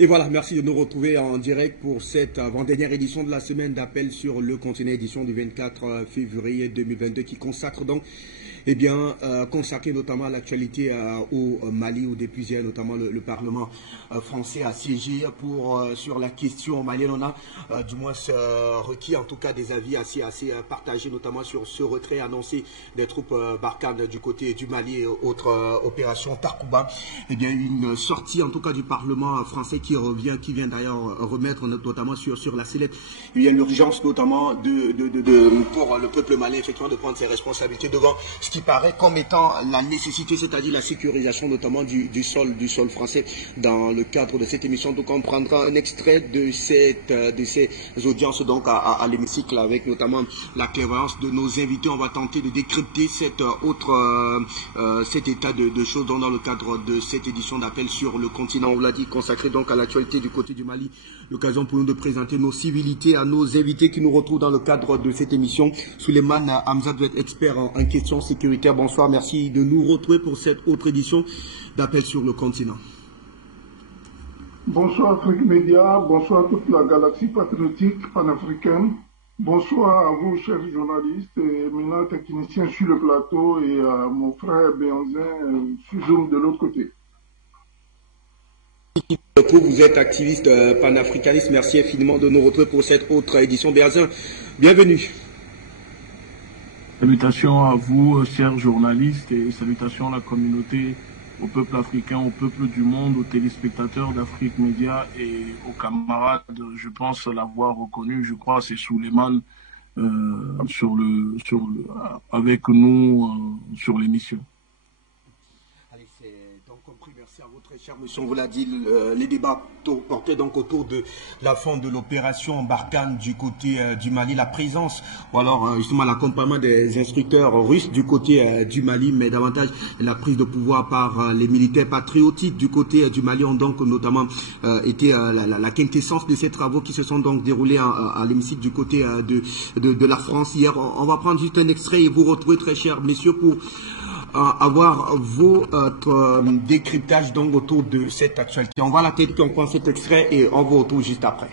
Et voilà, merci de nous retrouver en direct pour cette avant-dernière édition de la semaine d'appel sur le continent, édition du 24 février 2022 qui consacre donc consacré notamment à l'actualité au Mali, où depuis hier, notamment le Parlement français a siégé sur la question malienne. On a du moins requis en tout cas des avis assez partagés, notamment sur ce retrait annoncé des troupes Barkhane du côté du Mali et autres opérations Takuba. Eh bien, une sortie en tout cas du Parlement français qui vient d'ailleurs remettre notamment sur la sellette. Il y a l'urgence notamment pour le peuple malien effectivement de prendre ses responsabilités devant ce qui paraît comme étant la nécessité, c'est-à-dire la sécurisation notamment du sol français dans le cadre de cette émission. Donc on prendra un extrait de ces audiences donc à l'hémicycle avec notamment la clairvoyance de nos invités. On va tenter de décrypter cet état de choses dans le cadre de cette édition d'appel sur le continent, on l'a dit, consacré donc à l'actualité du côté du Mali. L'occasion pour nous de présenter nos civilités à nos invités qui nous retrouvent dans le cadre de cette émission. Souleymane Hamza doit être expert en questions sécuritaires. Bonsoir, merci de nous retrouver pour cette autre édition d'appel sur le continent. Bonsoir Afrique Média, bonsoir toute la galaxie patriotique panafricaine. Bonsoir à vous, chers journalistes et éminents techniciens sur le plateau et à mon frère Béanzin sur Zoom de l'autre côté. Vous êtes activiste panafricaniste. Merci infiniment de nous retrouver pour cette autre édition. Béanzin, bienvenue. Salutations à vous, chers journalistes, et salutations à la communauté, au peuple africain, au peuple du monde, aux téléspectateurs d'Afrique Média et aux camarades. Je pense l'avoir reconnu, je crois, c'est Souleymane avec nous sur l'émission. Merci à vous très cher monsieur. On vous l'a dit, les débats portaient donc autour de la fin de l'opération Barkhane du côté du Mali, la présence ou alors justement l'accompagnement des instructeurs russes du côté du Mali, mais davantage la prise de pouvoir par les militaires patriotiques du côté du Mali ont donc notamment été la quintessence de ces travaux qui se sont donc déroulés à l'hémicycle du côté de la France hier. On va prendre juste un extrait et vous retrouver très chers messieurs pour avoir votre décryptage donc autour de cette actualité. On va la tête, puis on prend cet extrait et on vous retrouve juste après.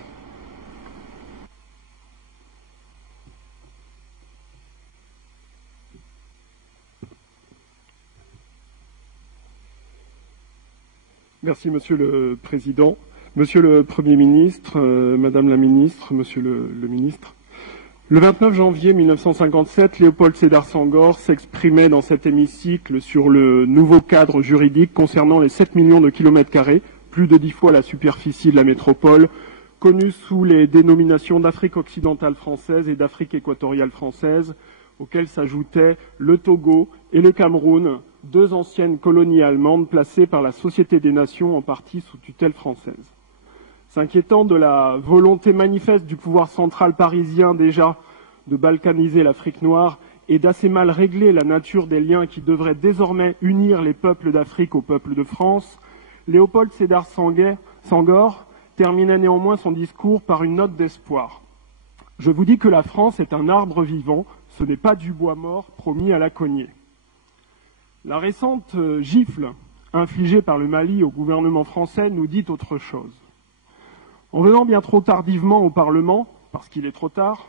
Merci Monsieur le Président, Monsieur le Premier ministre, Madame la Ministre, Monsieur le Ministre. Le 29 janvier 1957, Léopold Sédar Senghor s'exprimait dans cet hémicycle sur le nouveau cadre juridique concernant les 7 millions de kilomètres carrés, plus de 10 fois la superficie de la métropole, connue sous les dénominations d'Afrique occidentale française et d'Afrique équatoriale française, auxquelles s'ajoutaient le Togo et le Cameroun, deux anciennes colonies allemandes placées par la Société des Nations en partie sous tutelle française. S'inquiétant de la volonté manifeste du pouvoir central parisien déjà de balkaniser l'Afrique noire et d'assez mal régler la nature des liens qui devraient désormais unir les peuples d'Afrique aux peuples de France, Léopold Sédar Senghor terminait néanmoins son discours par une note d'espoir. « Je vous dis que la France est un arbre vivant, ce n'est pas du bois mort promis à la cognée. » La récente gifle infligée par le Mali au gouvernement français nous dit autre chose. En venant bien trop tardivement au Parlement, parce qu'il est trop tard,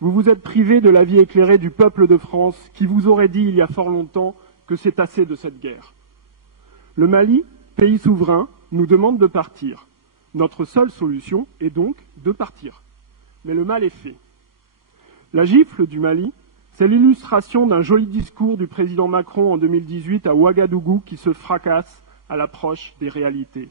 vous vous êtes privé de l'avis éclairé du peuple de France qui vous aurait dit il y a fort longtemps que c'est assez de cette guerre. Le Mali, pays souverain, nous demande de partir. Notre seule solution est donc de partir. Mais le mal est fait. La gifle du Mali, c'est l'illustration d'un joli discours du président Macron en 2018 à Ouagadougou qui se fracasse à l'approche des réalités.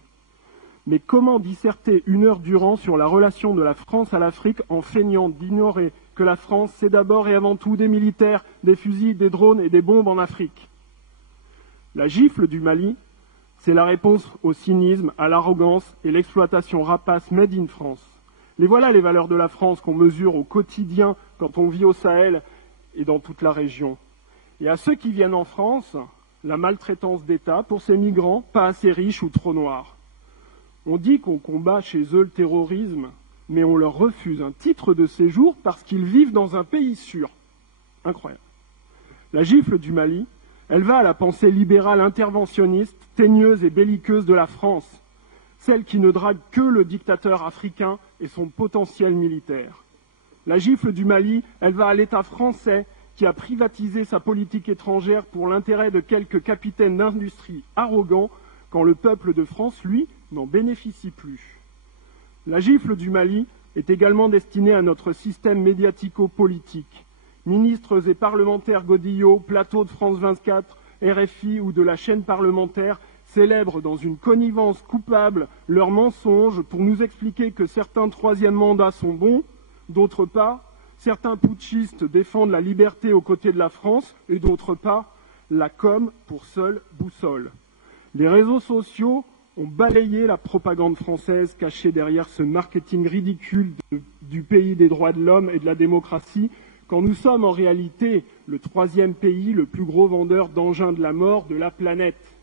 Mais comment disserter une heure durant sur la relation de la France à l'Afrique en feignant d'ignorer que la France, c'est d'abord et avant tout des militaires, des fusils, des drones et des bombes en Afrique? La gifle du Mali, c'est la réponse au cynisme, à l'arrogance et l'exploitation rapace made in France. Les voilà les valeurs de la France qu'on mesure au quotidien quand on vit au Sahel et dans toute la région. Et à ceux qui viennent en France, la maltraitance d'État pour ces migrants pas assez riches ou trop noirs. On dit qu'on combat chez eux le terrorisme, mais on leur refuse un titre de séjour parce qu'ils vivent dans un pays sûr. Incroyable. La gifle du Mali, elle va à la pensée libérale interventionniste, teigneuse et belliqueuse de la France. celle qui ne drague que le dictateur africain et son potentiel militaire. La gifle du Mali, elle va à l'État français qui a privatisé sa politique étrangère pour l'intérêt de quelques capitaines d'industrie arrogants, quand le peuple de France, lui, n'en bénéficie plus. La gifle du Mali est également destinée à notre système médiatico-politique. Ministres et parlementaires Godillot, plateau de France 24, RFI ou de la chaîne parlementaire célèbrent dans une connivence coupable leurs mensonges pour nous expliquer que certains troisième mandats sont bons, d'autres pas. Certains putschistes défendent la liberté aux côtés de la France et d'autres pas, la com pour seule boussole. Les réseaux sociaux ont balayé la propagande française cachée derrière ce marketing ridicule du pays des droits de l'homme et de la démocratie, quand nous sommes en réalité le troisième pays le plus gros vendeur d'engins de la mort de la planète.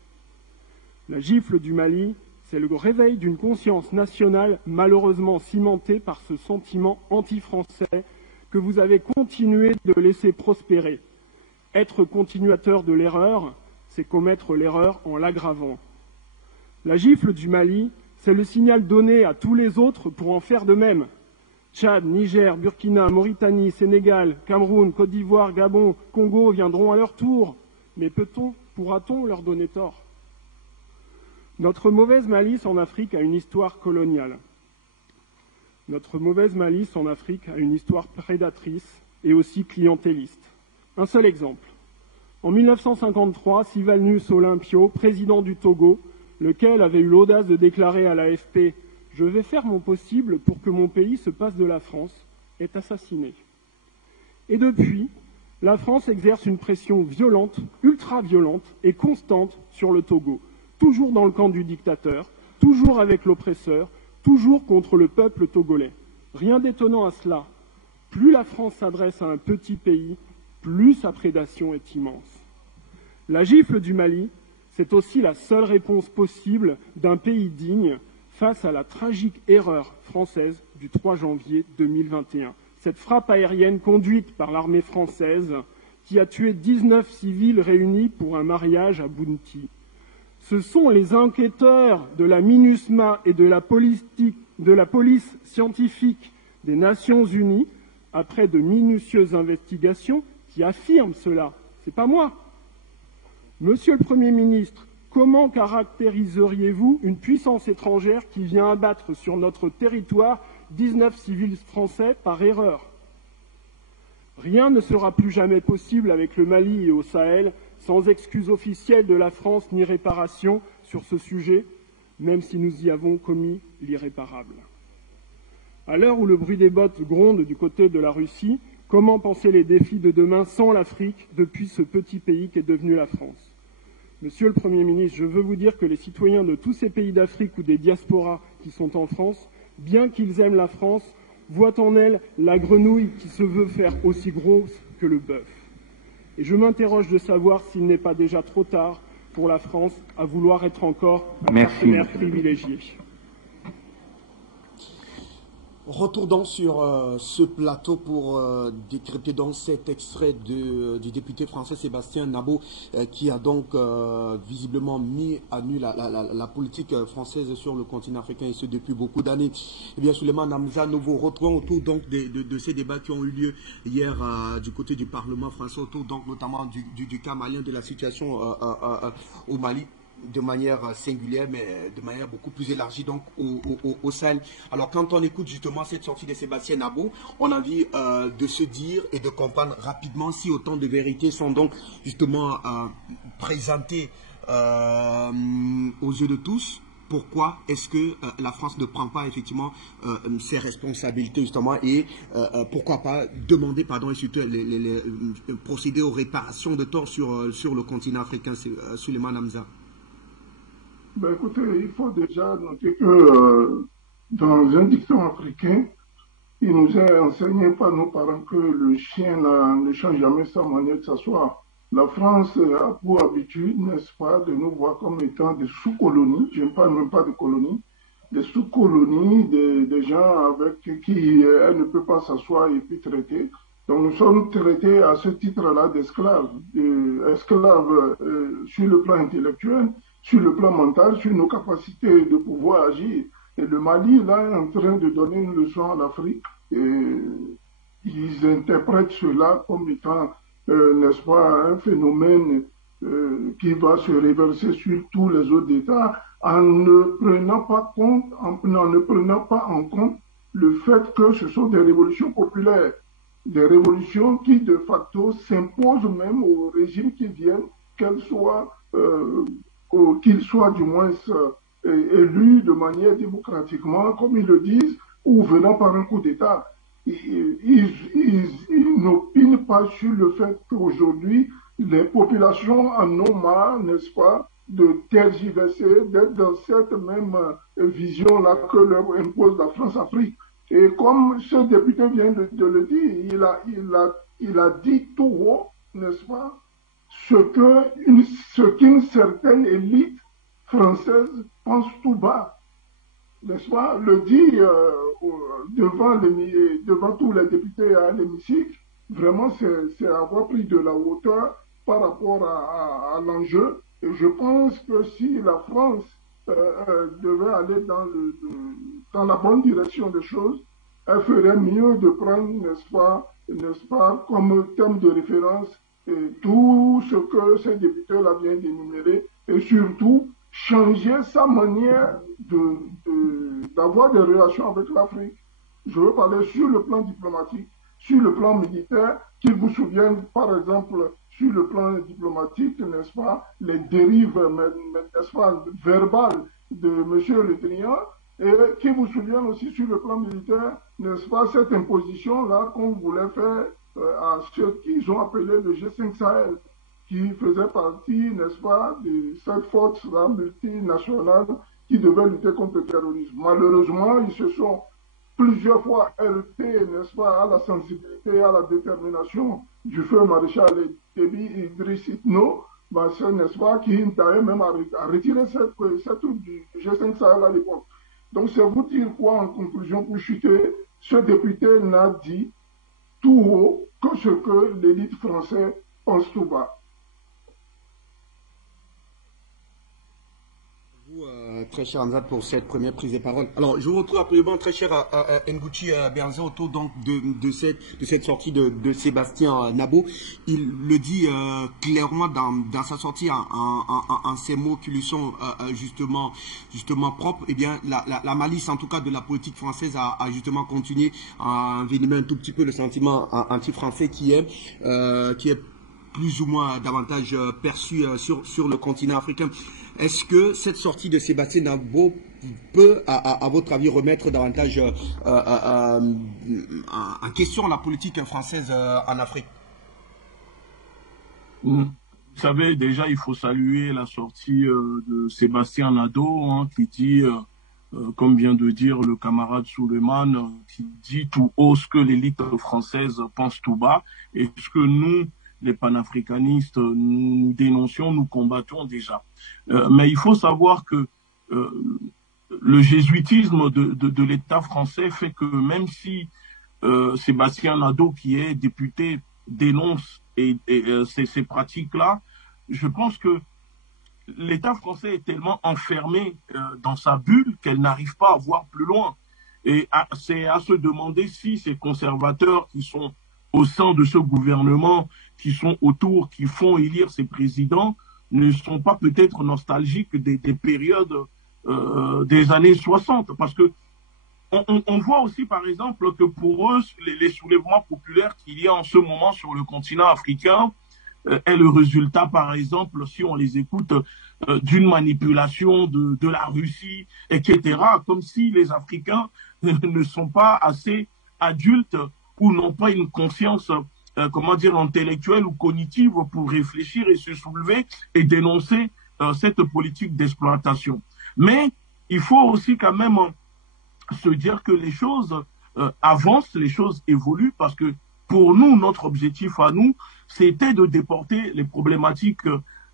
La gifle du Mali, c'est le réveil d'une conscience nationale malheureusement cimentée par ce sentiment anti-français que vous avez continué de laisser prospérer. Être continuateur de l'erreur, c'est commettre l'erreur en l'aggravant. La gifle du Mali, c'est le signal donné à tous les autres pour en faire de même. Tchad, Niger, Burkina, Mauritanie, Sénégal, Cameroun, Côte d'Ivoire, Gabon, Congo viendront à leur tour. Mais pourra-t-on leur donner tort? Notre mauvaise malice en Afrique a une histoire coloniale. Notre mauvaise malice en Afrique a une histoire prédatrice et aussi clientéliste. Un seul exemple. En 1953, Sylvanus Olympio, président du Togo, lequel avait eu l'audace de déclarer à l'AFP « Je vais faire mon possible pour que mon pays se passe de la France », est assassiné. Et depuis, la France exerce une pression violente, ultra-violente et constante sur le Togo, toujours dans le camp du dictateur, toujours avec l'oppresseur, toujours contre le peuple togolais. Rien d'étonnant à cela. Plus la France s'adresse à un petit pays, plus sa prédation est immense. La gifle du Mali, c'est aussi la seule réponse possible d'un pays digne face à la tragique erreur française du 3 janvier 2021. Cette frappe aérienne conduite par l'armée française qui a tué 19 civils réunis pour un mariage à Bounti. Ce sont les enquêteurs de la MINUSMA et de la police scientifique des Nations Unies, après de minutieuses investigations, qui affirment cela. C'est pas moi. Monsieur le Premier ministre, comment caractériseriez-vous une puissance étrangère qui vient abattre sur notre territoire 19 civils français par erreur? Rien ne sera plus jamais possible avec le Mali et au Sahel sans excuse officielle de la France ni réparation sur ce sujet, même si nous y avons commis l'irréparable. À l'heure où le bruit des bottes gronde du côté de la Russie, comment penser les défis de demain sans l'Afrique depuis ce petit pays qu'est devenu la France? Monsieur le Premier ministre, je veux vous dire que les citoyens de tous ces pays d'Afrique ou des diasporas qui sont en France, bien qu'ils aiment la France, voient en elle la grenouille qui se veut faire aussi grosse que le bœuf. Et je m'interroge de savoir s'il n'est pas déjà trop tard pour la France à vouloir être encore un partenaire privilégié. Retour donc sur ce plateau pour décrypter donc cet extrait du député français Sébastien Nabo qui a donc visiblement mis à nu la politique française sur le continent africain et ce depuis beaucoup d'années. Eh bien, Souleymane Hamza, nous vous retrouvons autour donc de ces débats qui ont eu lieu hier du côté du Parlement français, autour donc notamment du cas malien, de la situation au Mali, de manière singulière, mais de manière beaucoup plus élargie donc au Sahel. Alors quand on écoute justement cette sortie de Sébastien Nabo, on a envie de se dire et de comprendre rapidement si autant de vérités sont donc justement présentées aux yeux de tous. Pourquoi est-ce que la France ne prend pas effectivement ses responsabilités justement et pourquoi pas demander pardon et surtout procéder aux réparations de torts sur le continent africain, Souleymane Hamza? Ben écoutez, il faut déjà noter que dans un dicton africain, il nous est enseigné par nos parents que le chien ne change jamais sa manière de s'asseoir. La France a pour habitude, n'est-ce pas, de nous voir comme étant des sous-colonies, je ne parle même pas de colonies, des sous-colonies, des gens avec qui elle ne peut pas s'asseoir et puis traiter. Donc nous sommes traités à ce titre-là d'esclaves, esclaves sur le plan intellectuel, sur le plan mental, sur nos capacités de pouvoir agir. Et le Mali, là, est en train de donner une leçon à l'Afrique. Et ils interprètent cela comme étant, n'est-ce pas, un phénomène qui va se réverser sur tous les autres États en ne prenant pas compte, en ne prenant pas en compte le fait que ce sont des révolutions populaires, des révolutions qui de facto s'imposent même aux régimes qui viennent, qu'ils soient du moins élus de manière démocratiquement, comme ils le disent, ou venant par un coup d'État. Ils n'opinent pas sur le fait qu'aujourd'hui, les populations en ont marre, n'est-ce pas, de tergiverser, d'être dans cette même vision-là que leur impose la France-Afrique. Et comme ce député vient de le dire, il a dit tout haut, n'est-ce pas, ce qu'une certaine élite française pense tout bas, n'est-ce pas, le dit devant tous les députés à l'hémicycle. Vraiment, c'est avoir pris de la hauteur par rapport à l'enjeu. Et je pense que si la France devait aller dans la bonne direction des choses, elle ferait mieux de prendre, n'est-ce pas, comme thème de référence tout ce que ces députés-là viennent d'énumérer, et surtout changer sa manière d'avoir des relations avec l'Afrique. Je veux parler sur le plan diplomatique, sur le plan militaire, qu'ils vous souviennent, par exemple, sur le plan diplomatique, n'est-ce pas, les dérives, n'est-ce pas, verbales de M. Le Drian, et qui vous souviennent aussi sur le plan militaire, n'est-ce pas, cette imposition-là qu'on voulait faire à ceux qu'ils ont appelé le G5 Sahel, qui faisait partie, n'est-ce pas, de cette force-là multinationale qui devait lutter contre le terrorisme. Malheureusement, ils se sont plusieurs fois heurtés, n'est-ce pas, à la sensibilité, à la détermination du feu maréchal Déby Idriss Itno, n'est-ce pas, qui d'ailleurs même à retirer cette troupe du G5 Sahel à l'époque. Donc c'est vous dire quoi en conclusion pour chuter, ce député n'a dit tout haut que ce que l'élite française pense tout bas. Très cher Hamzat pour cette première prise de parole. Alors, je vous retrouve absolument très cher à Ngouchi Béhanzé autour donc de cette sortie de Sébastien Nabo. Il le dit clairement dans sa sortie en ces mots qui lui sont justement propres. Eh bien, la malice en tout cas de la politique française a justement continué à envenimer un tout petit peu le sentiment anti-français qui est plus ou moins davantage perçu sur le continent africain. Est-ce que cette sortie de Sébastien Nabo peut, à votre avis, remettre davantage en question la politique française en Afrique? Vous savez, déjà, il faut saluer la sortie de Sébastien Nado, hein, qui dit, comme vient de dire le camarade Souleymane, qui dit tout haut ce que l'élite française pense tout bas, et ce que nous, les panafricanistes, nous dénoncions, nous combattons déjà. Mais il faut savoir que le jésuitisme de l'État français fait que même si Sébastien Nado, qui est député, dénonce ces pratiques-là, je pense que l'État français est tellement enfermé dans sa bulle qu'elle n'arrive pas à voir plus loin. Et c'est à se demander si ces conservateurs qui sont au sein de ce gouvernement, qui sont autour, qui font élire ces présidents, ne sont pas peut-être nostalgiques des périodes des années 60. Parce que on voit aussi, par exemple, que pour eux, les soulèvements populaires qu'il y a en ce moment sur le continent africain est le résultat, par exemple, si on les écoute, d'une manipulation de la Russie, etc. Comme si les Africains ne sont pas assez adultes ou n'ont pas une conscience intellectuelle ou cognitive pour réfléchir et se soulever et dénoncer cette politique d'exploitation. Mais il faut aussi quand même se dire que les choses avancent, les choses évoluent, parce que pour nous, notre objectif à nous, c'était de déporter les problématiques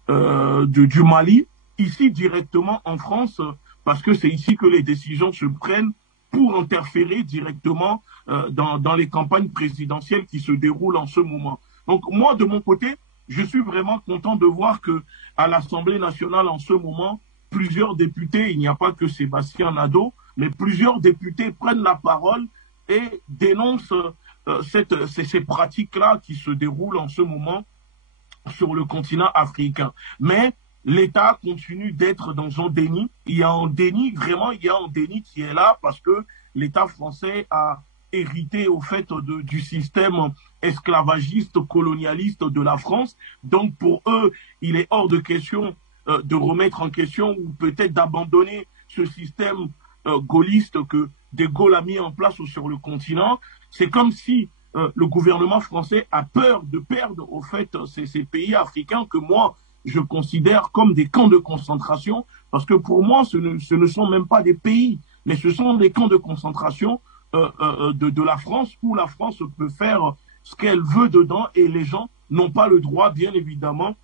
du Mali ici directement en France, parce que c'est ici que les décisions se prennent pour interférer directement dans les campagnes présidentielles qui se déroulent en ce moment. Donc moi, de mon côté, je suis vraiment content de voir que à l'Assemblée nationale en ce moment, plusieurs députés, il n'y a pas que Sébastien Nadeau, mais plusieurs députés prennent la parole et dénoncent ces pratiques-là qui se déroulent en ce moment sur le continent africain. Mais l'État continue d'être dans un déni. Il y a un déni, vraiment, il y a un déni qui est là parce que l'État français a hérité au fait du système esclavagiste, colonialiste de la France. Donc pour eux, il est hors de question de remettre en question ou peut-être d'abandonner ce système gaulliste que De Gaulle a mis en place sur le continent. C'est comme si le gouvernement français a peur de perdre au fait ces pays africains que moi je considère comme des camps de concentration, parce que pour moi ce ne sont même pas des pays, mais ce sont des camps de concentration de la France, où la France peut faire ce qu'elle veut dedans et les gens n'ont pas le droit, bien évidemment,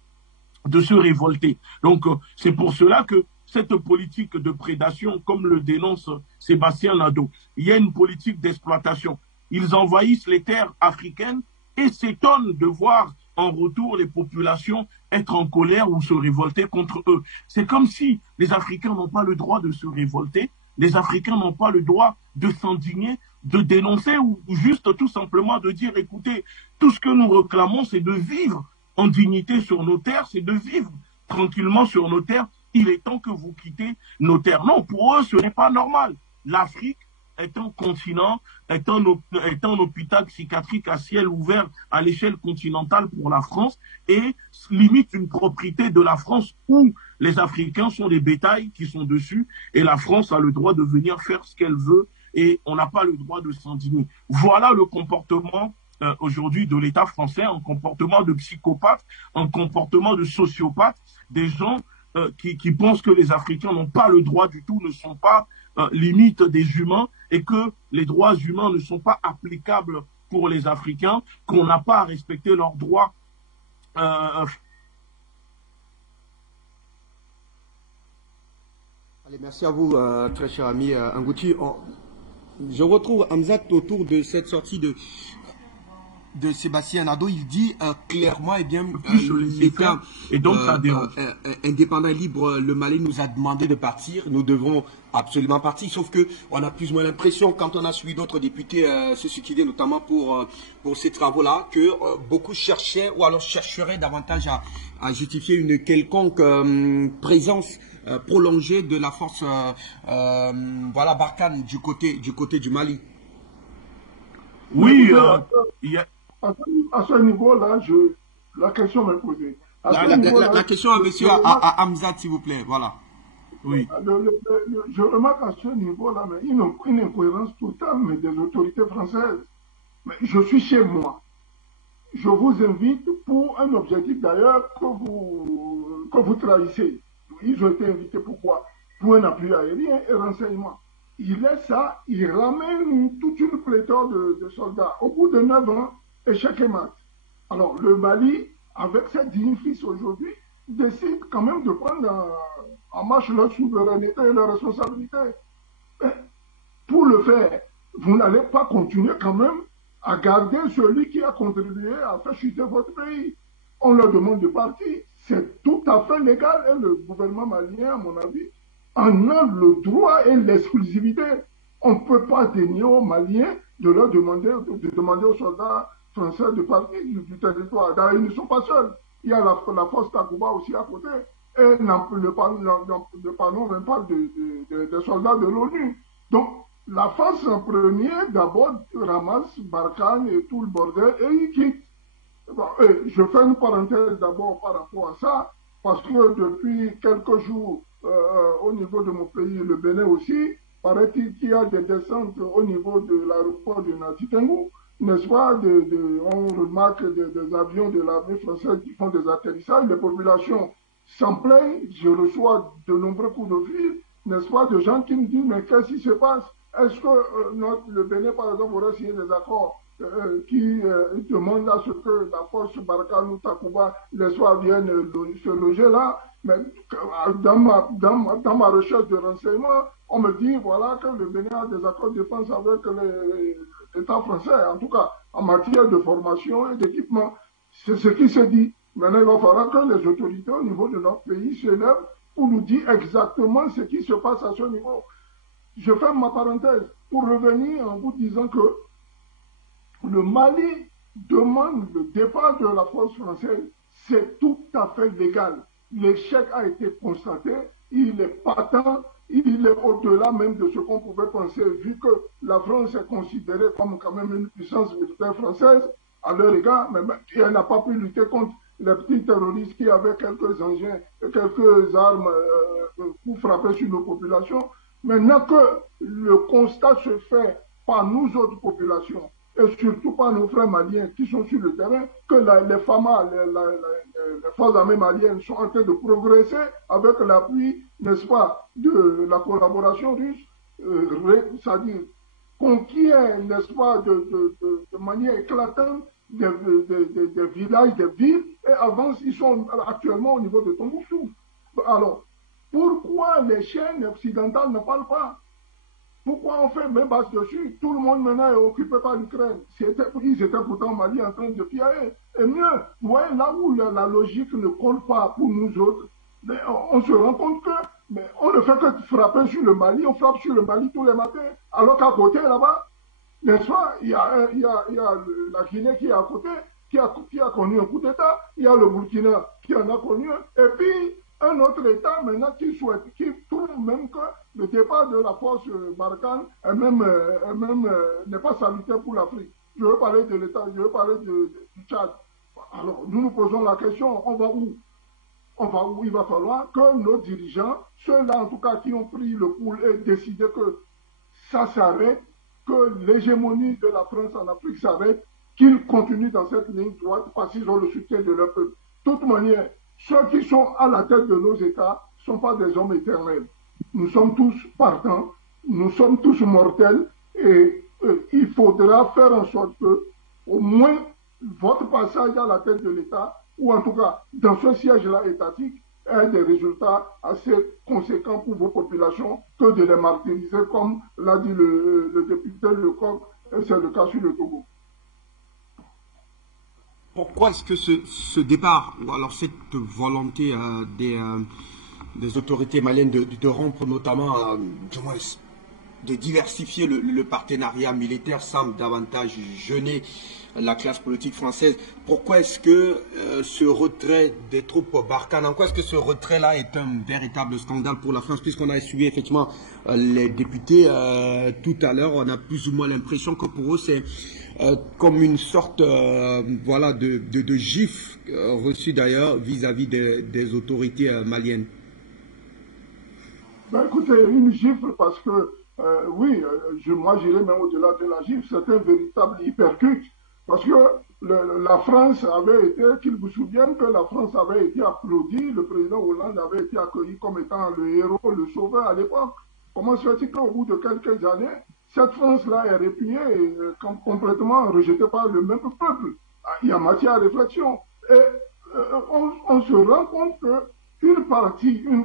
de se révolter. Donc c'est pour cela que cette politique de prédation, comme le dénonce Sébastien Nadeau, il y a une politique d'exploitation. Ils envahissent les terres africaines et s'étonnent de voir en retour les populations être en colère ou se révolter contre eux. C'est comme si les Africains n'ont pas le droit de se révolter, les Africains n'ont pas le droit de s'indigner, de dénoncer ou juste tout simplement de dire, écoutez, tout ce que nous réclamons, c'est de vivre en dignité sur nos terres, c'est de vivre tranquillement sur nos terres. Il est temps que vous quittez nos terres. Non, pour eux, ce n'est pas normal. L'Afrique est un continent, est un hôpital psychiatrique à ciel ouvert à l'échelle continentale pour la France et limite une propriété de la France où les Africains sont des bétails qui sont dessus et la France a le droit de venir faire ce qu'elle veut et on n'a pas le droit de s'indigner. Voilà le comportement aujourd'hui de l'État français, un comportement de psychopathe, un comportement de sociopathe, des gens qui pensent que les Africains n'ont pas le droit du tout, ne sont pas limite des humains et que les droits humains ne sont pas applicables pour les Africains, qu'on n'a pas à respecter leurs droits. Allez, merci à vous, très cher ami Ngouti. Je retrouve Hamzat autour de cette sortie de Sébastien Nadeau. Il dit clairement, eh bien, l'État indépendant et libre, le Mali nous a demandé de partir. Nous devons absolument partir. Sauf que on a plus ou moins l'impression, quand on a suivi d'autres députés se succéder, notamment pour ces travaux-là, que beaucoup cherchaient ou alors chercheraient davantage à justifier une quelconque présence prolongée de la force voilà, Barkhane du côté du Mali. Oui, à ce niveau-là, la question m'est posée. La question à monsieur à Hamzat, s'il vous plaît. Voilà. Oui. Je remarque à ce niveau-là une incohérence totale mais des autorités françaises. Mais je suis chez moi. Je vous invite pour un objectif d'ailleurs que vous trahissez. Ils ont été invités pourquoi? Pour un appui aérien et renseignement. Il laisse ça, il ramène toute une pléthore de soldats. Au bout de 9 ans, échec et mat. Alors, le Mali, avec ses 10 fils aujourd'hui, décide quand même de prendre en marche leur souveraineté et leur responsabilité. Mais pour le faire, vous n'allez pas continuer quand même à garder celui qui a contribué à faire chuter votre pays. On leur demande de partir. C'est tout à fait légal et le gouvernement malien, à mon avis, en a le droit et l'exclusivité. On ne peut pas dénier aux Maliens de leur demander aux soldats français de partir du territoire. D'ailleurs, ils ne sont pas seuls. Il y a la force Takuba aussi à côté. Et ne parlons même pas des soldats de l'ONU. Donc, la France en premier, d'abord, ramasse Barkhane et tout le bordel et il quitte. Bon, je fais une parenthèse d'abord par rapport à ça, parce que depuis quelques jours, au niveau de mon pays, le Bénin aussi, paraît-il qu'il y a des descentes au niveau de l'aéroport de Natitengou, n'est-ce pas, on remarque des avions de l'armée française qui font des atterrissages, les populations s'en plaignent, je reçois de nombreux coups de fil, n'est-ce pas, de gens qui me disent, mais qu'est-ce qui se passe? Est-ce que le Bénin, par exemple, aurait signé des accords qui demandent à ce que la force Barkhane ou Takuba, les soirs viennent se loger là? Mais dans ma recherche de renseignements, on me dit voilà que le Bénin a des accords de défense avec l'État français, en tout cas en matière de formation et d'équipement. C'est ce qui se dit. Maintenant, il va falloir que les autorités au niveau de notre pays se lèvent pour nous dire exactement ce qui se passe à ce niveau. Je ferme ma parenthèse pour revenir en vous disant que le Mali demande le départ de la force française. C'est tout à fait légal. L'échec a été constaté, il est patent, il est au-delà même de ce qu'on pouvait penser, vu que la France est considérée comme quand même une puissance militaire française à leur égard, mais elle n'a pas pu lutter contre les petits terroristes qui avaient quelques engins et quelques armes pour frapper sur nos populations. Maintenant que le constat se fait par nous autres populations, et surtout par nos frères maliens qui sont sur le terrain, que les FAMA, les forces armées maliennes sont en train de progresser avec l'appui, n'est-ce pas, de la collaboration russe, c'est-à-dire conquiert, n'est-ce pas, de manière éclatante des villages, des villes, et avancent, ils sont actuellement au niveau de Tombouctou. Alors, pourquoi les chaînes occidentales ne parlent pas? Pourquoi on fait même base dessus? Tout le monde maintenant est occupé par l'Ukraine. Ils étaient pourtant au Mali en train de piller. Et mieux, vous voyez, là où la logique ne colle pas pour nous autres, mais on se rend compte que mais on ne fait que frapper sur le Mali, on frappe sur le Mali tous les matins, alors qu'à côté, là-bas, n'est-ce pas, il y a la Guinée qui est à côté, qui a connu un coup d'État, il y a le Burkina qui en a connu un, et puis un autre État maintenant qui trouve même que le départ de la force Barkhane n'est pas salutaire pour l'Afrique. Je veux parler de l'État, je veux parler du Tchad. Alors, nous nous posons la question, on va où? On va où? Il va falloir que nos dirigeants, ceux-là en tout cas qui ont pris le pouls et décidé que ça s'arrête, que l'hégémonie de la France en Afrique s'arrête, qu'ils continuent dans cette ligne droite parce qu'ils ont le soutien de leur peuple. De toute manière, ceux qui sont à la tête de nos États ne sont pas des hommes éternels. Nous sommes tous partants, nous sommes tous mortels et il faudra faire en sorte que, au moins, votre passage à la tête de l'État, ou en tout cas dans ce siège-là étatique, ait des résultats assez conséquents pour vos populations que de les martyriser, comme l'a dit le député Lecoq, et c'est le cas sur le Togo. Pourquoi est-ce que ce départ, ou alors cette volonté des autorités maliennes de rompre notamment, du moins, de diversifier le partenariat militaire semble davantage gêner la classe politique française? Pourquoi est-ce que ce retrait des troupes Barkhane, en quoi est-ce que ce retrait-là est un véritable scandale pour la France, puisqu'on a suivi effectivement les députés tout à l'heure, on a plus ou moins l'impression que pour eux c'est comme une sorte voilà, de gifle reçu d'ailleurs vis-à-vis des autorités maliennes. Ben, écoutez, une gifle parce que oui, moi j'irais même au-delà de la gifle, c'est un véritable hypercute. Parce que la France avait été, qu'il vous souvienne que la France avait été applaudie, le président Hollande avait été accueilli comme étant le héros, le sauveur à l'époque. Comment se fait-il qu'au bout de quelques années, cette France-là est répugnée et complètement rejetée par le même peuple? Il y a matière à réflexion. Et on se rend compte qu'une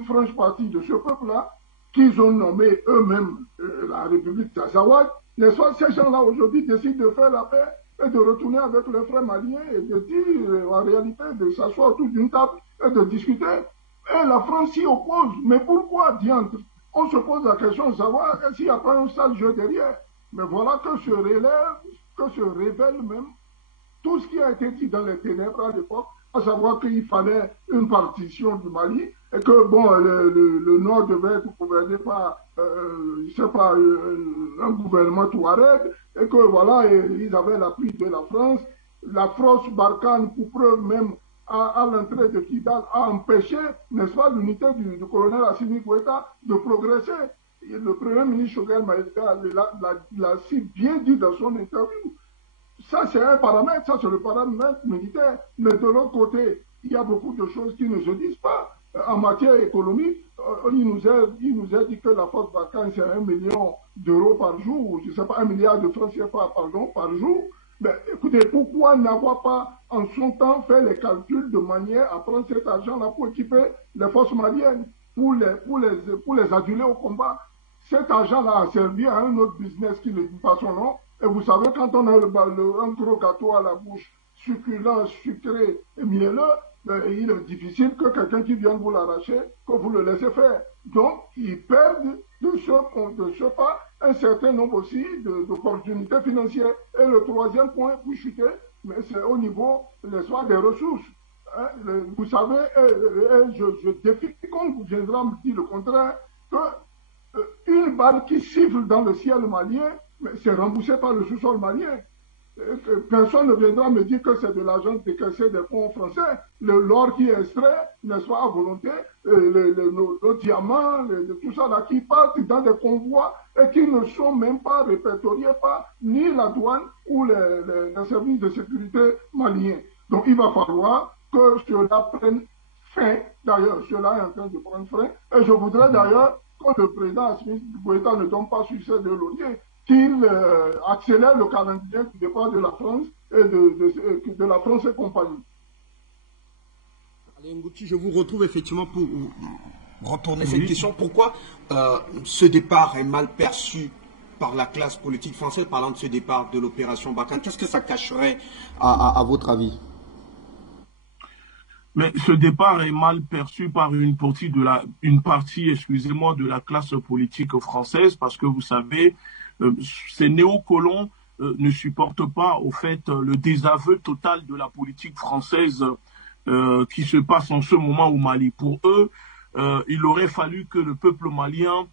franche partie de ce peuple-là, qu'ils ont nommé eux-mêmes la République d'Azawad, n'est-ce pas, ces gens-là aujourd'hui décident de faire la paix et de retourner avec leurs frères maliens et de dire, en réalité, de s'asseoir autour d'une table et de discuter. Et la France s'y oppose. Mais pourquoi, diantre? On se pose la question de savoir s'il n'y a pas un sale jeu derrière. Mais voilà que se révèle même tout ce qui a été dit dans les ténèbres à l'époque, à savoir qu'il fallait une partition du Mali et que bon, le Nord devait être gouverné par, je sais pas, un gouvernement touareg et que voilà, ils avaient l'appui de la France. La France Barkhane, pour preuve même, à l'entrée de Kidal, a empêché, n'est-ce pas, l'unité du colonel Assimi Goïta de progresser. Et le Premier ministre Choguel Maïga l'a si bien dit dans son interview. Ça, c'est un paramètre, ça, c'est le paramètre militaire. Mais de l'autre côté, il y a beaucoup de choses qui ne se disent pas. En matière économique, il nous a dit que la force Barkhane, c'est 1 million d'euros par jour, ou je ne sais pas, 1 milliard de francs CFA, pardon, par jour. Mais écoutez, pourquoi n'avoir pas en son temps fait les calculs de manière à prendre cet argent-là pour équiper les forces maliennes, pour les aduler au combat? Cet argent-là a servi à un autre business qui ne dit pas son nom. Et vous savez, quand on a un gros gâteau à la bouche, succulent, sucré et mielleux, il est difficile que quelqu'un qui vienne vous l'arracher, que vous le laissez faire. Donc, ils perdent de ce pas un certain nombre aussi d'opportunités financières. Et le troisième point, pour chuter, mais c'est au niveau des ressources. Hein, vous savez, je défie quiconque vous viendra me dire le contraire, que une balle qui siffle dans le ciel malien, c'est remboursé par le sous-sol malien. Personne ne viendra me dire que c'est de l'argent décaissé des fonds français. L'or qui est extrait, n'est-ce pas, à volonté, nos diamants, tout ça là, qui partent dans des convois et qui ne sont même pas répertoriés par ni la douane ou les services de sécurité maliens. Donc il va falloir que cela prenne fin. D'ailleurs, cela est en train de prendre fin. Et je voudrais d'ailleurs que le président Assimi Goïta ne tombe pas sur ses deux lauriers, qu'il accélère le calendrier du départ de la France et de la France et compagnie. Alain Ngouti, je vous retrouve effectivement pour retourner cette question. Pourquoi ce départ est mal perçu par la classe politique française, parlant de ce départ de l'opération Barkhane? Qu'est-ce que ça cacherait à votre avis? Mais ce départ est mal perçu par une partie de la classe politique française, parce que vous savez, ces néocolons ne supportent pas au fait le désaveu total de la politique française qui se passe en ce moment au Mali. Pour eux, il aurait fallu que le peuple malien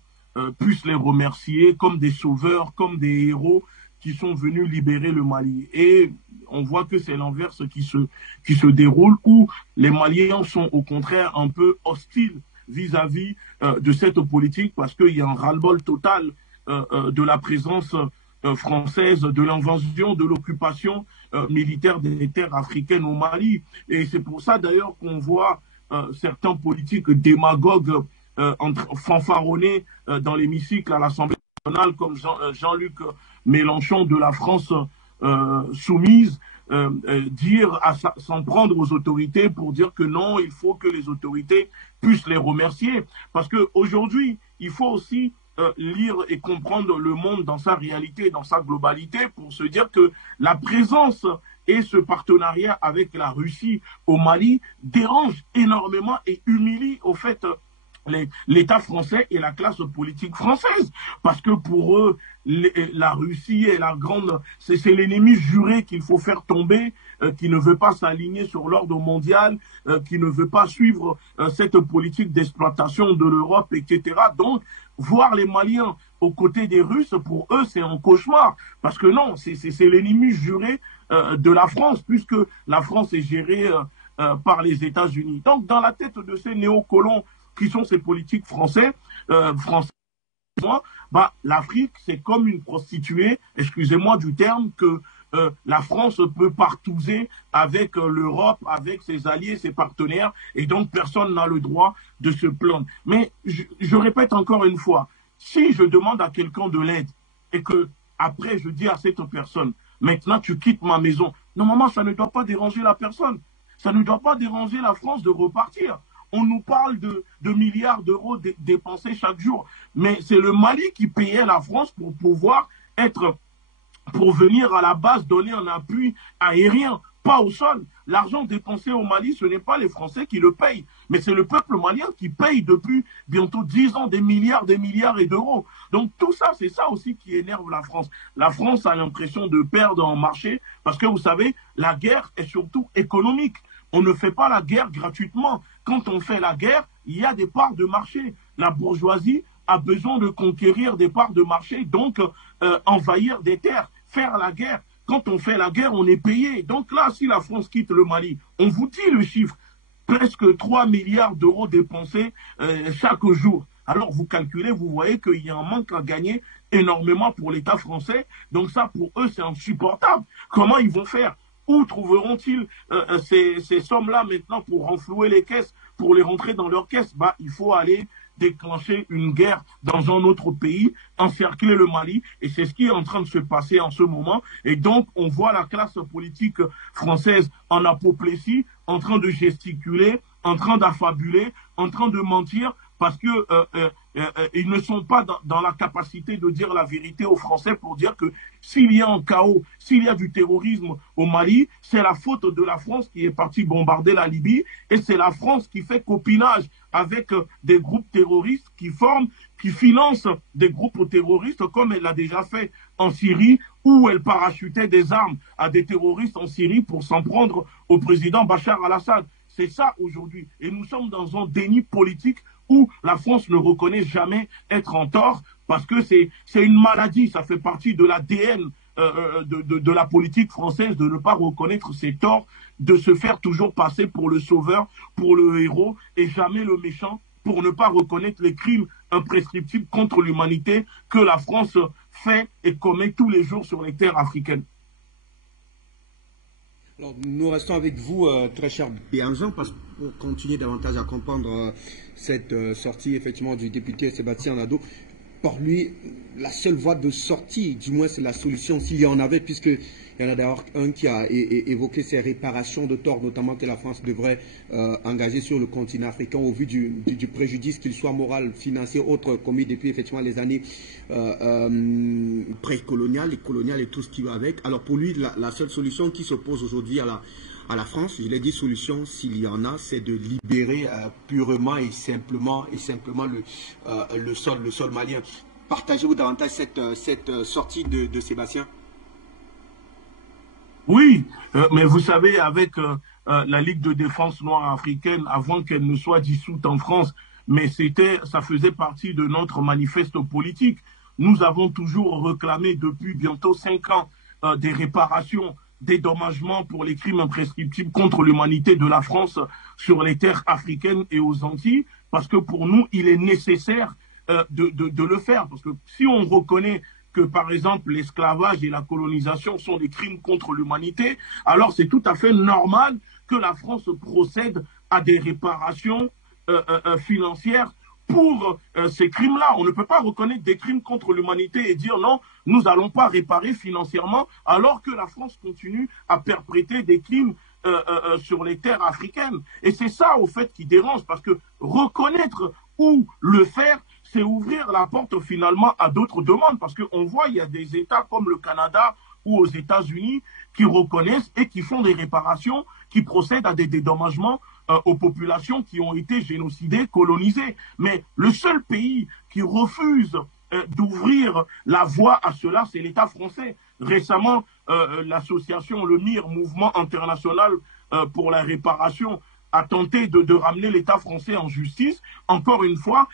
puisse les remercier comme des sauveurs, comme des héros qui sont venus libérer le Mali. Et on voit que c'est l'inverse qui se déroule, où les Maliens sont au contraire un peu hostiles vis-à-vis de cette politique, parce qu'il y a un ras-le-bol total de la présence française, de l'invasion, de l'occupation militaire des terres africaines au Mali. Et c'est pour ça d'ailleurs qu'on voit certains politiques démagogues fanfaronner dans l'hémicycle à l'Assemblée nationale, comme Jean-Luc Mélenchon de la France soumise, s'en prendre aux autorités pour dire que non, il faut que les autorités puissent les remercier. Parce qu'aujourd'hui, il faut aussi lire et comprendre le monde dans sa réalité, dans sa globalité, pour se dire que la présence et ce partenariat avec la Russie au Mali dérange énormément et humilie au fait l'État français et la classe politique française, parce que pour eux, la Russie est c'est l'ennemi juré qu'il faut faire tomber, qui ne veut pas s'aligner sur l'ordre mondial, qui ne veut pas suivre cette politique d'exploitation de l'Europe, etc. Donc, voir les Maliens aux côtés des Russes, pour eux, c'est un cauchemar, parce que non, c'est l'ennemi juré de la France, puisque la France est gérée par les États-Unis. Donc, dans la tête de ces néocolons qui sont ces politiques français, l'Afrique, c'est comme une prostituée, excusez-moi du terme, que la France peut partouzer avec l'Europe, avec ses alliés, ses partenaires, et donc personne n'a le droit de se plaindre. Mais je répète encore une fois, si je demande à quelqu'un de l'aide et que après je dis à cette personne, maintenant tu quittes ma maison, normalement ça ne doit pas déranger la personne, ça ne doit pas déranger la France de repartir. On nous parle de milliards d'euros dépensés chaque jour. Mais c'est le Mali qui payait la France pour pouvoir pour venir à la base donner un appui aérien, pas au sol. L'argent dépensé au Mali, ce n'est pas les Français qui le payent, mais c'est le peuple malien qui paye depuis bientôt 10 ans des milliards et d'euros. Donc tout ça, c'est ça aussi qui énerve la France. La France a l'impression de perdre en marché parce que vous savez, la guerre est surtout économique. On ne fait pas la guerre gratuitement. Quand on fait la guerre, il y a des parts de marché. La bourgeoisie a besoin de conquérir des parts de marché, donc envahir des terres, faire la guerre. Quand on fait la guerre, on est payé. Donc là, si la France quitte le Mali, on vous dit le chiffre, presque 3 milliards d'euros dépensés chaque jour. Alors vous calculez, vous voyez qu'il y a un manque à gagner énormément pour l'État français. Donc ça, pour eux, c'est insupportable. Comment ils vont faire ? Où trouveront-ils ces sommes-là maintenant pour renflouer les caisses, pour les rentrer dans leurs caisses? Il faut aller déclencher une guerre dans un autre pays, encercler le Mali, et c'est ce qui est en train de se passer en ce moment. Et donc, on voit la classe politique française en apoplésie, en train de gesticuler, en train d'affabuler, en train de mentir, parce que ils ne sont pas dans la capacité de dire la vérité aux Français pour dire que s'il y a un chaos, s'il y a du terrorisme au Mali, c'est la faute de la France qui est partie bombarder la Libye et c'est la France qui fait copinage avec des groupes terroristes qui financent des groupes terroristes comme elle l'a déjà fait en Syrie où elle parachutait des armes à des terroristes en Syrie pour s'en prendre au président Bachar al-Assad. C'est ça aujourd'hui. Et nous sommes dans un déni politique où la France ne reconnaît jamais être en tort parce que c'est une maladie, ça fait partie de l'ADN de la politique française de ne pas reconnaître ses torts, de se faire toujours passer pour le sauveur, pour le héros et jamais le méchant, pour ne pas reconnaître les crimes imprescriptibles contre l'humanité que la France fait et commet tous les jours sur les terres africaines. Alors, nous restons avec vous, très cher Béhanzin, pour continuer davantage à comprendre cette sortie effectivement du député Sébastien Nado. Pour lui, la seule voie de sortie, du moins c'est la solution, s'il y en avait, puisqu'il y en a d'ailleurs un qui a évoqué ces réparations de torts, notamment que la France devrait engager sur le continent africain au vu du préjudice, qu'il soit moral, financier, autre, commis depuis effectivement les années précoloniales, et coloniales et tout ce qui va avec. Alors pour lui, la seule solution qui s'oppose aujourd'hui à la France, je l'ai dit, solution s'il y en a, c'est de libérer purement et simplement le sol malien. Partagez-vous davantage cette sortie de Sébastien? Oui, mais vous savez, avec la Ligue de défense noire africaine, avant qu'elle ne soit dissoute en France, mais ça faisait partie de notre manifeste politique. Nous avons toujours réclamé depuis bientôt 5 ans des réparations, dédommagements pour les crimes imprescriptibles contre l'humanité de la France sur les terres africaines et aux Antilles, parce que pour nous, il est nécessaire de le faire. Parce que si on reconnaît que, par exemple, l'esclavage et la colonisation sont des crimes contre l'humanité, alors c'est tout à fait normal que la France procède à des réparations financières pour ces crimes-là. On ne peut pas reconnaître des crimes contre l'humanité et dire non, nous n'allons pas réparer financièrement, alors que la France continue à perpétrer des crimes sur les terres africaines. Et c'est ça, au fait, qui dérange, parce que reconnaître ou le faire, c'est ouvrir la porte finalement à d'autres demandes, parce qu'on voit, il y a des États comme le Canada ou aux États-Unis qui reconnaissent et qui font des réparations, qui procèdent à des dédommagements aux populations qui ont été génocidées, colonisées. Mais le seul pays qui refuse d'ouvrir la voie à cela, c'est l'État français. Récemment, l'association Le MIR, Mouvement international pour la réparation, a tenté de ramener l'État français en justice. Encore une fois,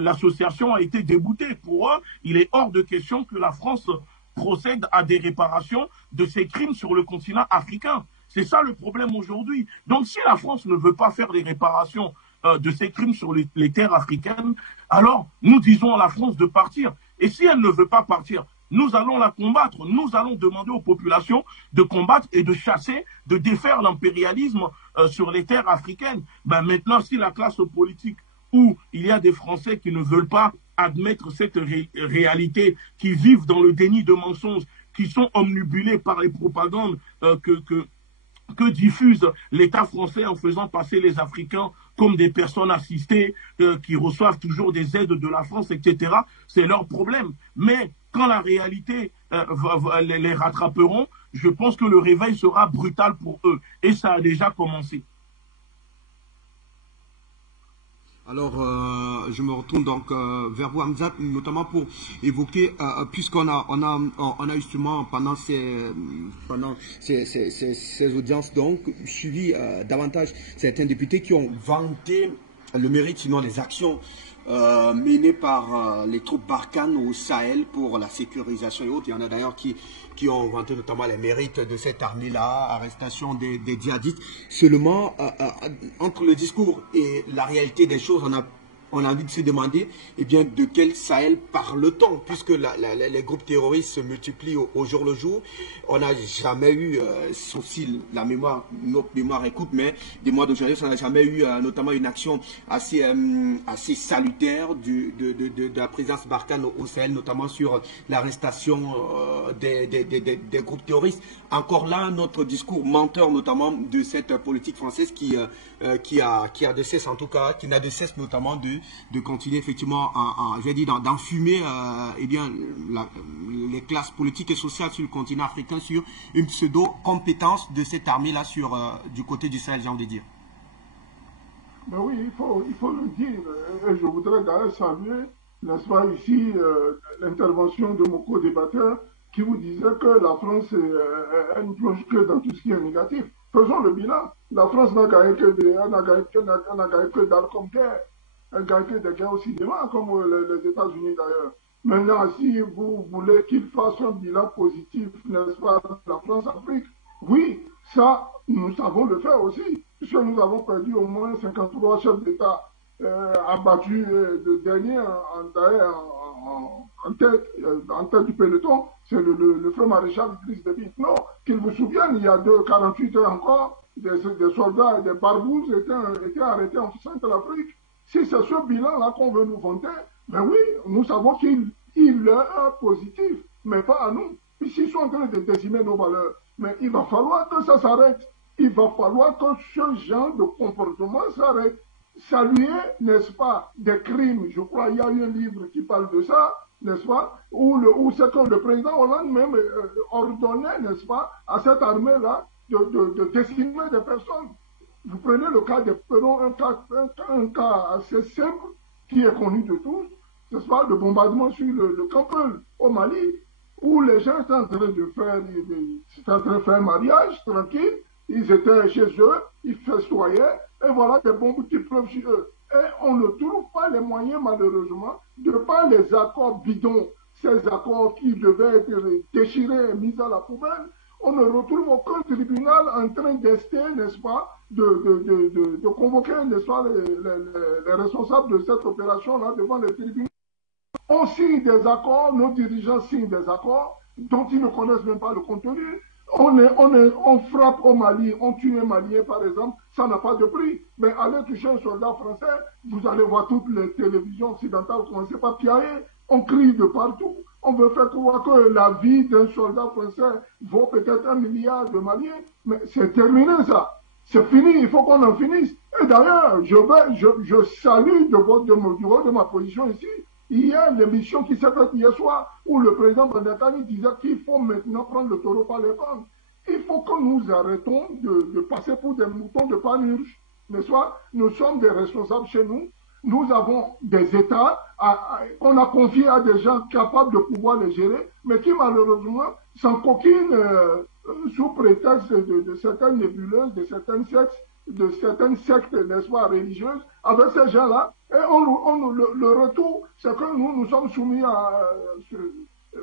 l'association a été déboutée. Pour eux, il est hors de question que la France procède à des réparations de ces crimes sur le continent africain. C'est ça le problème aujourd'hui. Donc si la France ne veut pas faire des réparations de ces crimes sur les terres africaines, alors nous disons à la France de partir. Et si elle ne veut pas partir, nous allons la combattre. Nous allons demander aux populations de combattre et de chasser, de défaire l'impérialisme sur les terres africaines. Ben maintenant, si la classe politique où il y a des Français qui ne veulent pas admettre cette réalité, qui vivent dans le déni de mensonges, qui sont omnibulés par les propagandes que diffuse l'État français en faisant passer les Africains comme des personnes assistées qui reçoivent toujours des aides de la France, etc. C'est leur problème. Mais quand la réalité les rattraperont, je pense que le réveil sera brutal pour eux. Et ça a déjà commencé. Alors, je me retourne donc vers vous, Hamzat, notamment pour évoquer, puisqu'on a justement pendant ces audiences donc suivi davantage certains députés qui ont vanté le mérite, sinon les actions menées par les troupes Barkhane au Sahel pour la sécurisation et autres. Il y en a d'ailleurs qui ont vanté notamment les mérites de cette armée-là, arrestation des djihadistes. Seulement, entre le discours et la réalité des choses, on a envie de se demander eh bien, de quel Sahel parle-t-on, puisque les groupes terroristes se multiplient au jour le jour. On n'a jamais eu, sauf si notre mémoire écoute, mais des mois d'aujourd'hui, on n'a jamais eu notamment une action assez salutaire de la présidence Barkhane au Sahel, notamment sur l'arrestation des groupes terroristes. Encore là, notre discours menteur, notamment de cette politique française qui a de cesse, en tout cas, qui n'a de cesse notamment de de continuer effectivement d'enfumer les classes politiques et sociales sur le continent africain sur une pseudo-compétence de cette armée-là du côté du Sahel, j'ai envie de dire. Ben oui, il faut le dire. Et je voudrais d'ailleurs saluer, n'est-ce pas, ici, l'intervention de mon co-débatteur qui vous disait que la France ne plonge que dans tout ce qui est négatif. Faisons le bilan. La France n'a gagné que d'armes comme guerre. Elle gagne que des guerres au cinéma, comme les États-Unis d'ailleurs. Maintenant, si vous voulez qu'il fasse un bilan positif, n'est-ce pas, de la France-Afrique, oui, ça, nous savons le faire aussi, puisque nous avons perdu au moins 53 chefs d'État abattus de dernier en tête du peloton, c'est le frère maréchal Idriss Déby. Non, qu'il vous souvienne, il y a 48 heures encore, des soldats et des barbouzes étaient arrêtés en Centrafrique. Si c'est ce bilan-là qu'on veut nous vanter, ben oui, nous savons qu'il est positif, mais pas à nous. Ici, ils sont en train de décimer nos valeurs. Mais il va falloir que ça s'arrête. Il va falloir que ce genre de comportement s'arrête. Saluer, n'est-ce pas, des crimes. Je crois qu'il y a eu un livre qui parle de ça, n'est-ce pas, où c'est que le président Hollande même ordonnait, n'est-ce pas, à cette armée-là de décimer des personnes. Vous prenez le cas prenons un cas assez simple qui est connu de tous, n'est-ce pas, de bombardement sur le Camp Peul au Mali, où les gens étaient en train de faire un mariage tranquille, ils étaient chez eux, ils festoyaient, et voilà des bombes qui pleuvent sur eux. Et on ne trouve pas les moyens, malheureusement, de par les accords bidons, ces accords qui devaient être déchirés et mis à la poubelle, on ne retrouve aucun tribunal en train d'ester, n'est-ce pas, de convoquer, n'est-ce pas, les responsables de cette opération-là devant les tribunaux. On signe des accords, nos dirigeants signent des accords dont ils ne connaissent même pas le contenu. On frappe au Mali, on tue un Malien par exemple, ça n'a pas de prix. Mais allez toucher un soldat français, vous allez voir toutes les télévisions occidentales commencer par piailler. On crie de partout. On veut faire croire que la vie d'un soldat français vaut peut-être 1 milliard de Maliens. Mais c'est terminé ça. C'est fini, il faut qu'on en finisse. Et d'ailleurs, je salue du haut de ma position ici. Il y a l'émission qui s'est faite hier soir où le président Bandakani disait qu'il faut maintenant prendre le taureau par les cornes. Il faut que nous arrêtons de passer pour des moutons de panurge. N'est-ce pas? Nous sommes des responsables chez nous. Nous avons des États qu'on a confiés à des gens capables de pouvoir les gérer, mais qui malheureusement s'en coquinent sous prétexte de certaines nébuleuses, de certaines sectes, n'est-ce pas, religieuses, avec ces gens-là. Et le retour, c'est que nous sommes soumis à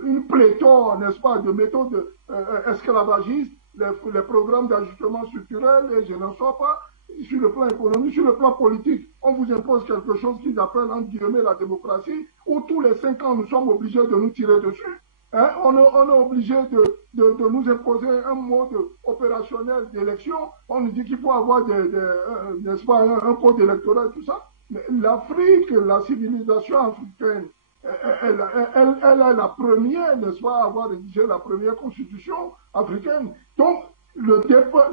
une pléthore, n'est-ce pas, de méthodes esclavagistes, les programmes d'ajustement structurel, et je n'en sois pas. Sur le plan économique, sur le plan politique, on vous impose quelque chose qu'ils appellent entre guillemets la démocratie, où tous les 5 ans nous sommes obligés de nous tirer dessus. Hein? On est obligé de nous imposer un mode opérationnel d'élection. On nous dit qu'il faut avoir n'est-ce pas, un code électoral, tout ça. Mais l'Afrique, la civilisation africaine, elle est la première, n'est-ce pas, à avoir rédigé la première constitution africaine. Donc,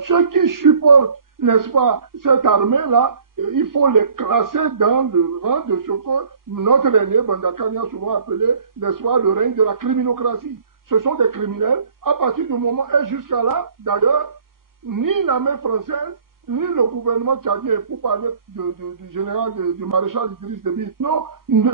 ceux qui supportent, n'est-ce pas, cette armée-là, il faut les classer dans le rang de ce que notre aîné Bandakani a souvent appelé, n'est-ce pas, le règne de la criminocratie. Ce sont des criminels. À partir du moment, et jusqu'à là, d'ailleurs, ni l'armée française, ni le gouvernement tchadien, pour parler du général, du maréchal Idriss Déby, non,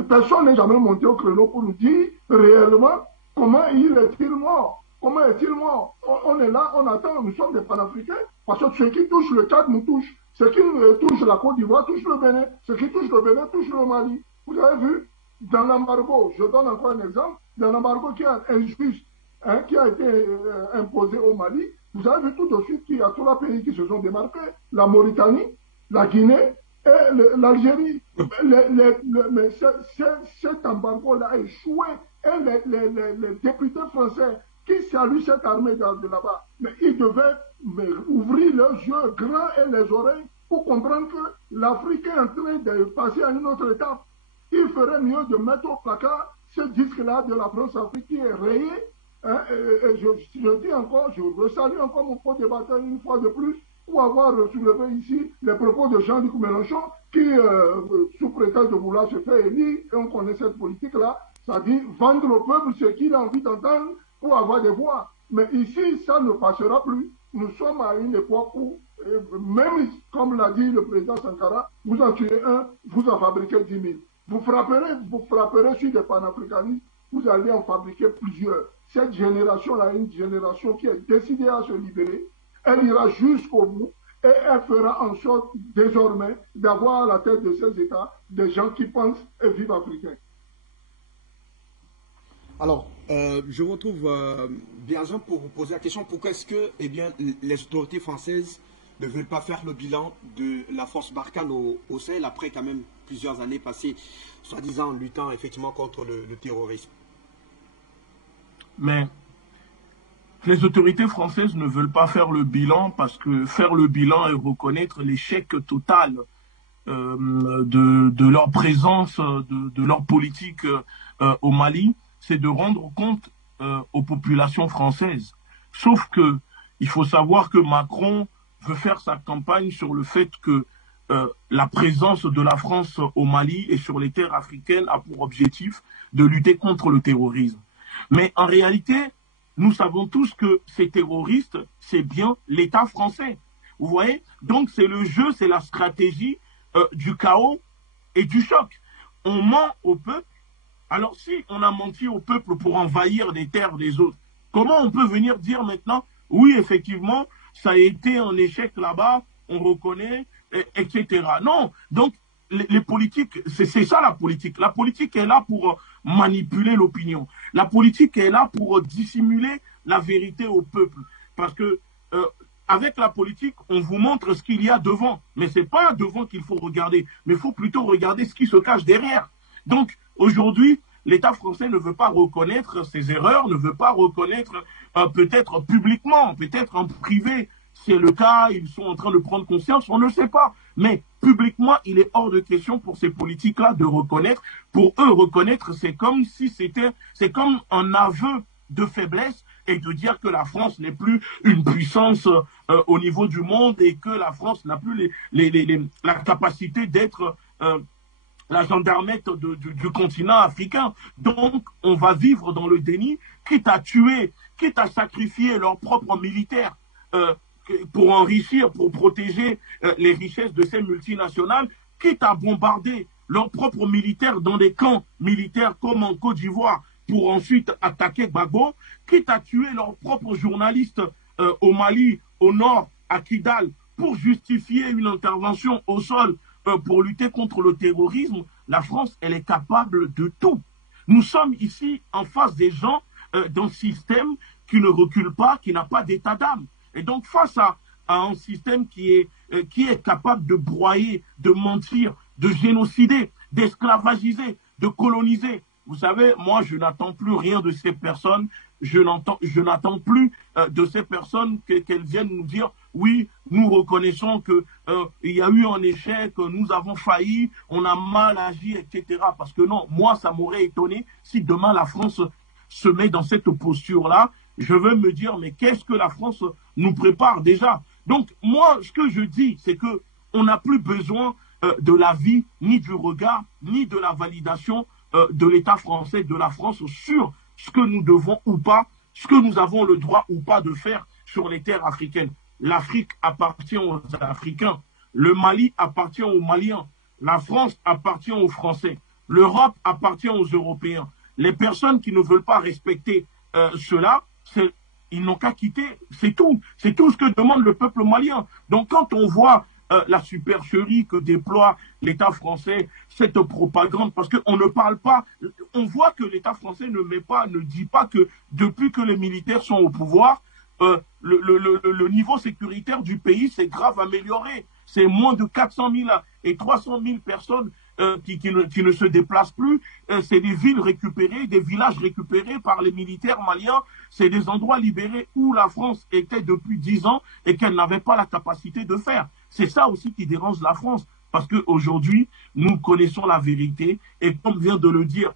personne n'est jamais monté au créneau pour nous dire réellement comment il est-il mort. Comment est-il mort? On est là, on attend, nous sommes des panafricains, parce que ceux qui touchent le Tchad nous touchent, ceux qui touchent la Côte d'Ivoire touchent le Bénin, ceux qui touchent le Bénin touchent le Mali. Vous avez vu, dans l'embargo, je donne encore un exemple, dans l'embargo qui est injuste, hein, qui a été imposé au Mali, vous avez vu tout de suite qu'il y a 3 pays qui se sont démarqués, la Mauritanie, la Guinée et l'Algérie. Mais cet embargo-là a échoué, et les députés français qui saluent cette armée de là-bas, mais ils devaient ouvrir leurs yeux grands et les oreilles pour comprendre que l'Afrique est en train de passer à une autre étape. Il ferait mieux de mettre au placard ce disque-là de la France-Afrique qui est rayé. Hein, et je dis encore, je resalue encore mon co-débatteur une fois de plus pour avoir soulevé ici les propos de Jean-Luc Mélenchon qui, sous prétexte de vouloir se faire élire, et on connaît cette politique-là, ça dit vendre au peuple ce qu'il a envie d'entendre pour avoir des voix. Mais ici, ça ne passera plus. Nous sommes à une époque où, même comme l'a dit le président Sankara, vous en tuez un, vous en fabriquez 10 000. Vous frapperez sur des panafricanistes, vous allez en fabriquer plusieurs. Cette génération-là est une génération qui est décidée à se libérer. Elle ira jusqu'au bout et elle fera en sorte désormais d'avoir à la tête de ces États des gens qui pensent et vivent africains. Alors, je retrouve Bianzon pour vous poser la question, pourquoi est-ce que les autorités françaises ne veulent pas faire le bilan de la force Barkhane au Sahel après quand même plusieurs années passées, soi-disant luttant effectivement contre le terrorisme? Mais les autorités françaises ne veulent pas faire le bilan parce que faire le bilan et reconnaître l'échec total de leur présence, de leur politique au Mali, c'est de rendre compte aux populations françaises. Sauf que il faut savoir que Macron veut faire sa campagne sur le fait que la présence de la France au Mali et sur les terres africaines a pour objectif de lutter contre le terrorisme. Mais en réalité, nous savons tous que ces terroristes, c'est bien l'État français. Vous voyez? Donc c'est le jeu, c'est la stratégie du chaos et du choc. On ment au peuple. Alors si on a menti au peuple pour envahir des terres des autres, comment on peut venir dire maintenant, oui, effectivement, ça a été un échec là-bas, on reconnaît, etc. Non, donc les politiques, c'est ça la politique. La politique est là pour manipuler l'opinion. La politique est là pour dissimuler la vérité au peuple. Parce que avec la politique, on vous montre ce qu'il y a devant. Mais ce n'est pas devant qu'il faut regarder, mais il faut plutôt regarder ce qui se cache derrière. Donc, aujourd'hui, l'État français ne veut pas reconnaître ses erreurs, ne veut pas reconnaître peut-être publiquement, peut-être en privé. C'est le cas, ils sont en train de prendre conscience, on ne sait pas. Mais publiquement, il est hors de question pour ces politiques-là de reconnaître. Pour eux, reconnaître, c'est comme si c'est comme un aveu de faiblesse et de dire que la France n'est plus une puissance au niveau du monde et que la France n'a plus la capacité d'être la gendarmette du continent africain. Donc, on va vivre dans le déni, quitte à tuer, quitte à sacrifier leurs propres militaires pour enrichir, pour protéger les richesses de ces multinationales, quitte à bombarder leurs propres militaires dans des camps militaires comme en Côte d'Ivoire pour ensuite attaquer Gbagbo, quitte à tuer leurs propres journalistes au Mali, au nord, à Kidal, pour justifier une intervention au sol pour lutter contre le terrorisme. La France, elle est capable de tout. Nous sommes ici en face des gens d'un système qui ne recule pas, qui n'a pas d'état d'âme. Et donc, face à un système qui est capable de broyer, de mentir, de génocider, d'esclavagiser, de coloniser. Vous savez, moi, je n'attends plus rien de ces personnes. Je n'attends plus de ces personnes qu'elles viennent nous dire oui, nous reconnaissons que il y a eu un échec, nous avons failli, on a mal agi, etc. Parce que non, moi, ça m'aurait étonné si demain la France se met dans cette posture-là. Je veux me dire, mais qu'est-ce que la France nous prépare déjà? Donc, moi, ce que je dis, c'est que on n'a plus besoin de l'avis, ni du regard, ni de la validation de l'État français, de la France, sur ce que nous devons ou pas, ce que nous avons le droit ou pas de faire sur les terres africaines. L'Afrique appartient aux Africains, le Mali appartient aux Maliens, la France appartient aux Français, l'Europe appartient aux Européens. Les personnes qui ne veulent pas respecter cela, ils n'ont qu'à quitter, c'est tout. C'est tout ce que demande le peuple malien. Donc quand on voit la supercherie que déploie l'État français, cette propagande, parce qu'on ne parle pas, on voit que l'État français ne dit pas que depuis que les militaires sont au pouvoir, le niveau sécuritaire du pays s'est grave amélioré. C'est moins de 400 000 et 300 000 personnes qui ne se déplacent plus. C'est des villes récupérées, des villages récupérés par les militaires maliens. C'est des endroits libérés où la France était depuis 10 ans et qu'elle n'avait pas la capacité de faire. C'est ça aussi qui dérange la France, parce qu'aujourd'hui, nous connaissons la vérité et comme vient de le dire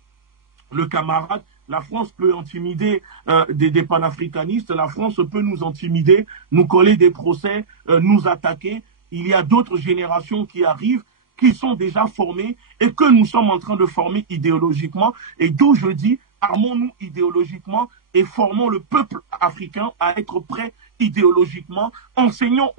le camarade, la France peut intimider des panafricanistes, la France peut nous intimider, nous coller des procès, nous attaquer. Il y a d'autres générations qui arrivent qui sont déjà formés et que nous sommes en train de former idéologiquement. Et d'où je dis, armons-nous idéologiquement et formons le peuple africain à être prêt idéologiquement. Enseignons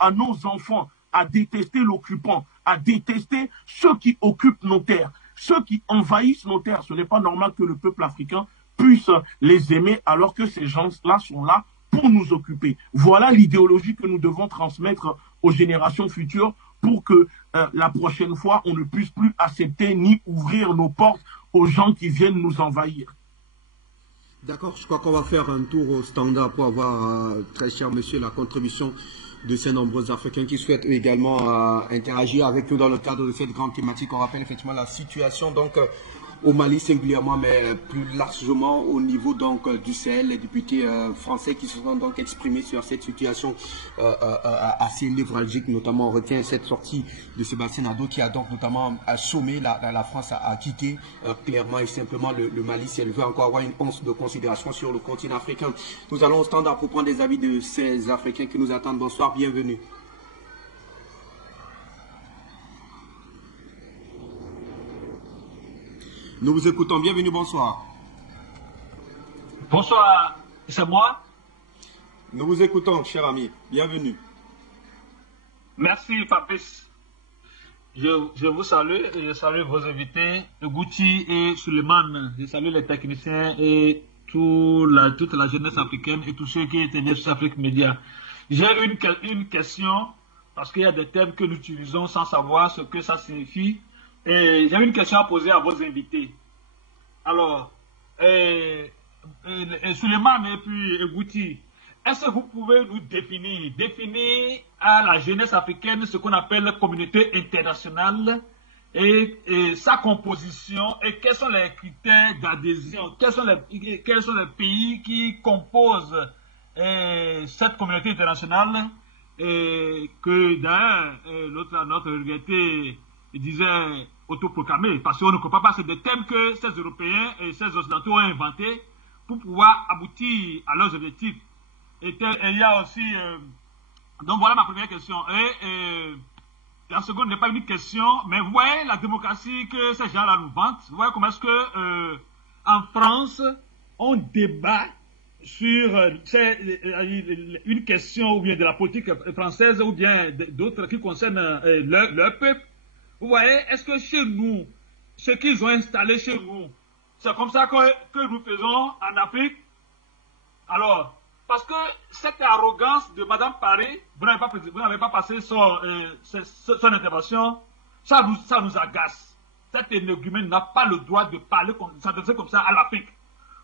à nos enfants à détester l'occupant, à détester ceux qui occupent nos terres, ceux qui envahissent nos terres. Ce n'est pas normal que le peuple africain puisse les aimer alors que ces gens-là sont là pour nous occuper. Voilà l'idéologie que nous devons transmettre aux générations futures pour que la prochaine fois, on ne puisse plus accepter ni ouvrir nos portes aux gens qui viennent nous envahir. D'accord, je crois qu'on va faire un tour au standard pour avoir, très cher monsieur, la contribution de ces nombreux Africains qui souhaitent également interagir avec nous dans le cadre de cette grande thématique. On rappelle effectivement la situation donc au Mali singulièrement, mais plus largement au niveau donc du Sahel, les députés français qui se sont donc exprimés sur cette situation assez névralgique. Notamment, on retient cette sortie de Sébastien Nado qui a donc notamment assommé la France à quitter clairement et simplement le Mali si elle veut encore avoir une once de considération sur le continent africain. Nous allons au standard pour prendre des avis de ces Africains qui nous attendent. Bonsoir, bienvenue. Nous vous écoutons. Bienvenue, bonsoir. Bonsoir, c'est moi. Nous vous écoutons, cher ami. Bienvenue. Merci, Fabrice. Je vous salue et je salue vos invités, Gouti et Suleiman. Je salue les techniciens et toute la jeunesse africaine et tous ceux qui étaient nés sur Afrique Média. J'ai une question, parce qu'il y a des termes que nous utilisons sans savoir ce que ça signifie. Et j'ai une question à poser à vos invités. Alors, Suleiman et puis Gouti, est-ce que vous pouvez nous définir à la jeunesse africaine ce qu'on appelle la communauté internationale et sa composition et quels sont les critères d'adhésion, quels sont les pays qui composent cette communauté internationale et que d'ailleurs notre regretté disait autoproclamé, parce qu'on ne comprend pas, c'est des thèmes que ces Européens et ces Occidentaux ont inventés pour pouvoir aboutir à leurs objectifs. Et il y a aussi... donc voilà ma première question. La seconde n'est pas une question, mais vous voyez la démocratie que ces gens-là nous vantent. Vous voyez comment est-ce que en France, on débat sur une question ou bien de la politique française ou bien d'autres qui concernent leur peuple. Vous voyez, est-ce que chez nous, ce qu'ils ont installé chez nous, c'est comme ça que nous faisons en Afrique? Alors, parce que cette arrogance de Madame Paris, vous n'avez pas passé son intervention, ça nous agace. Cette énergumène n'a pas le droit de parler comme ça à l'Afrique.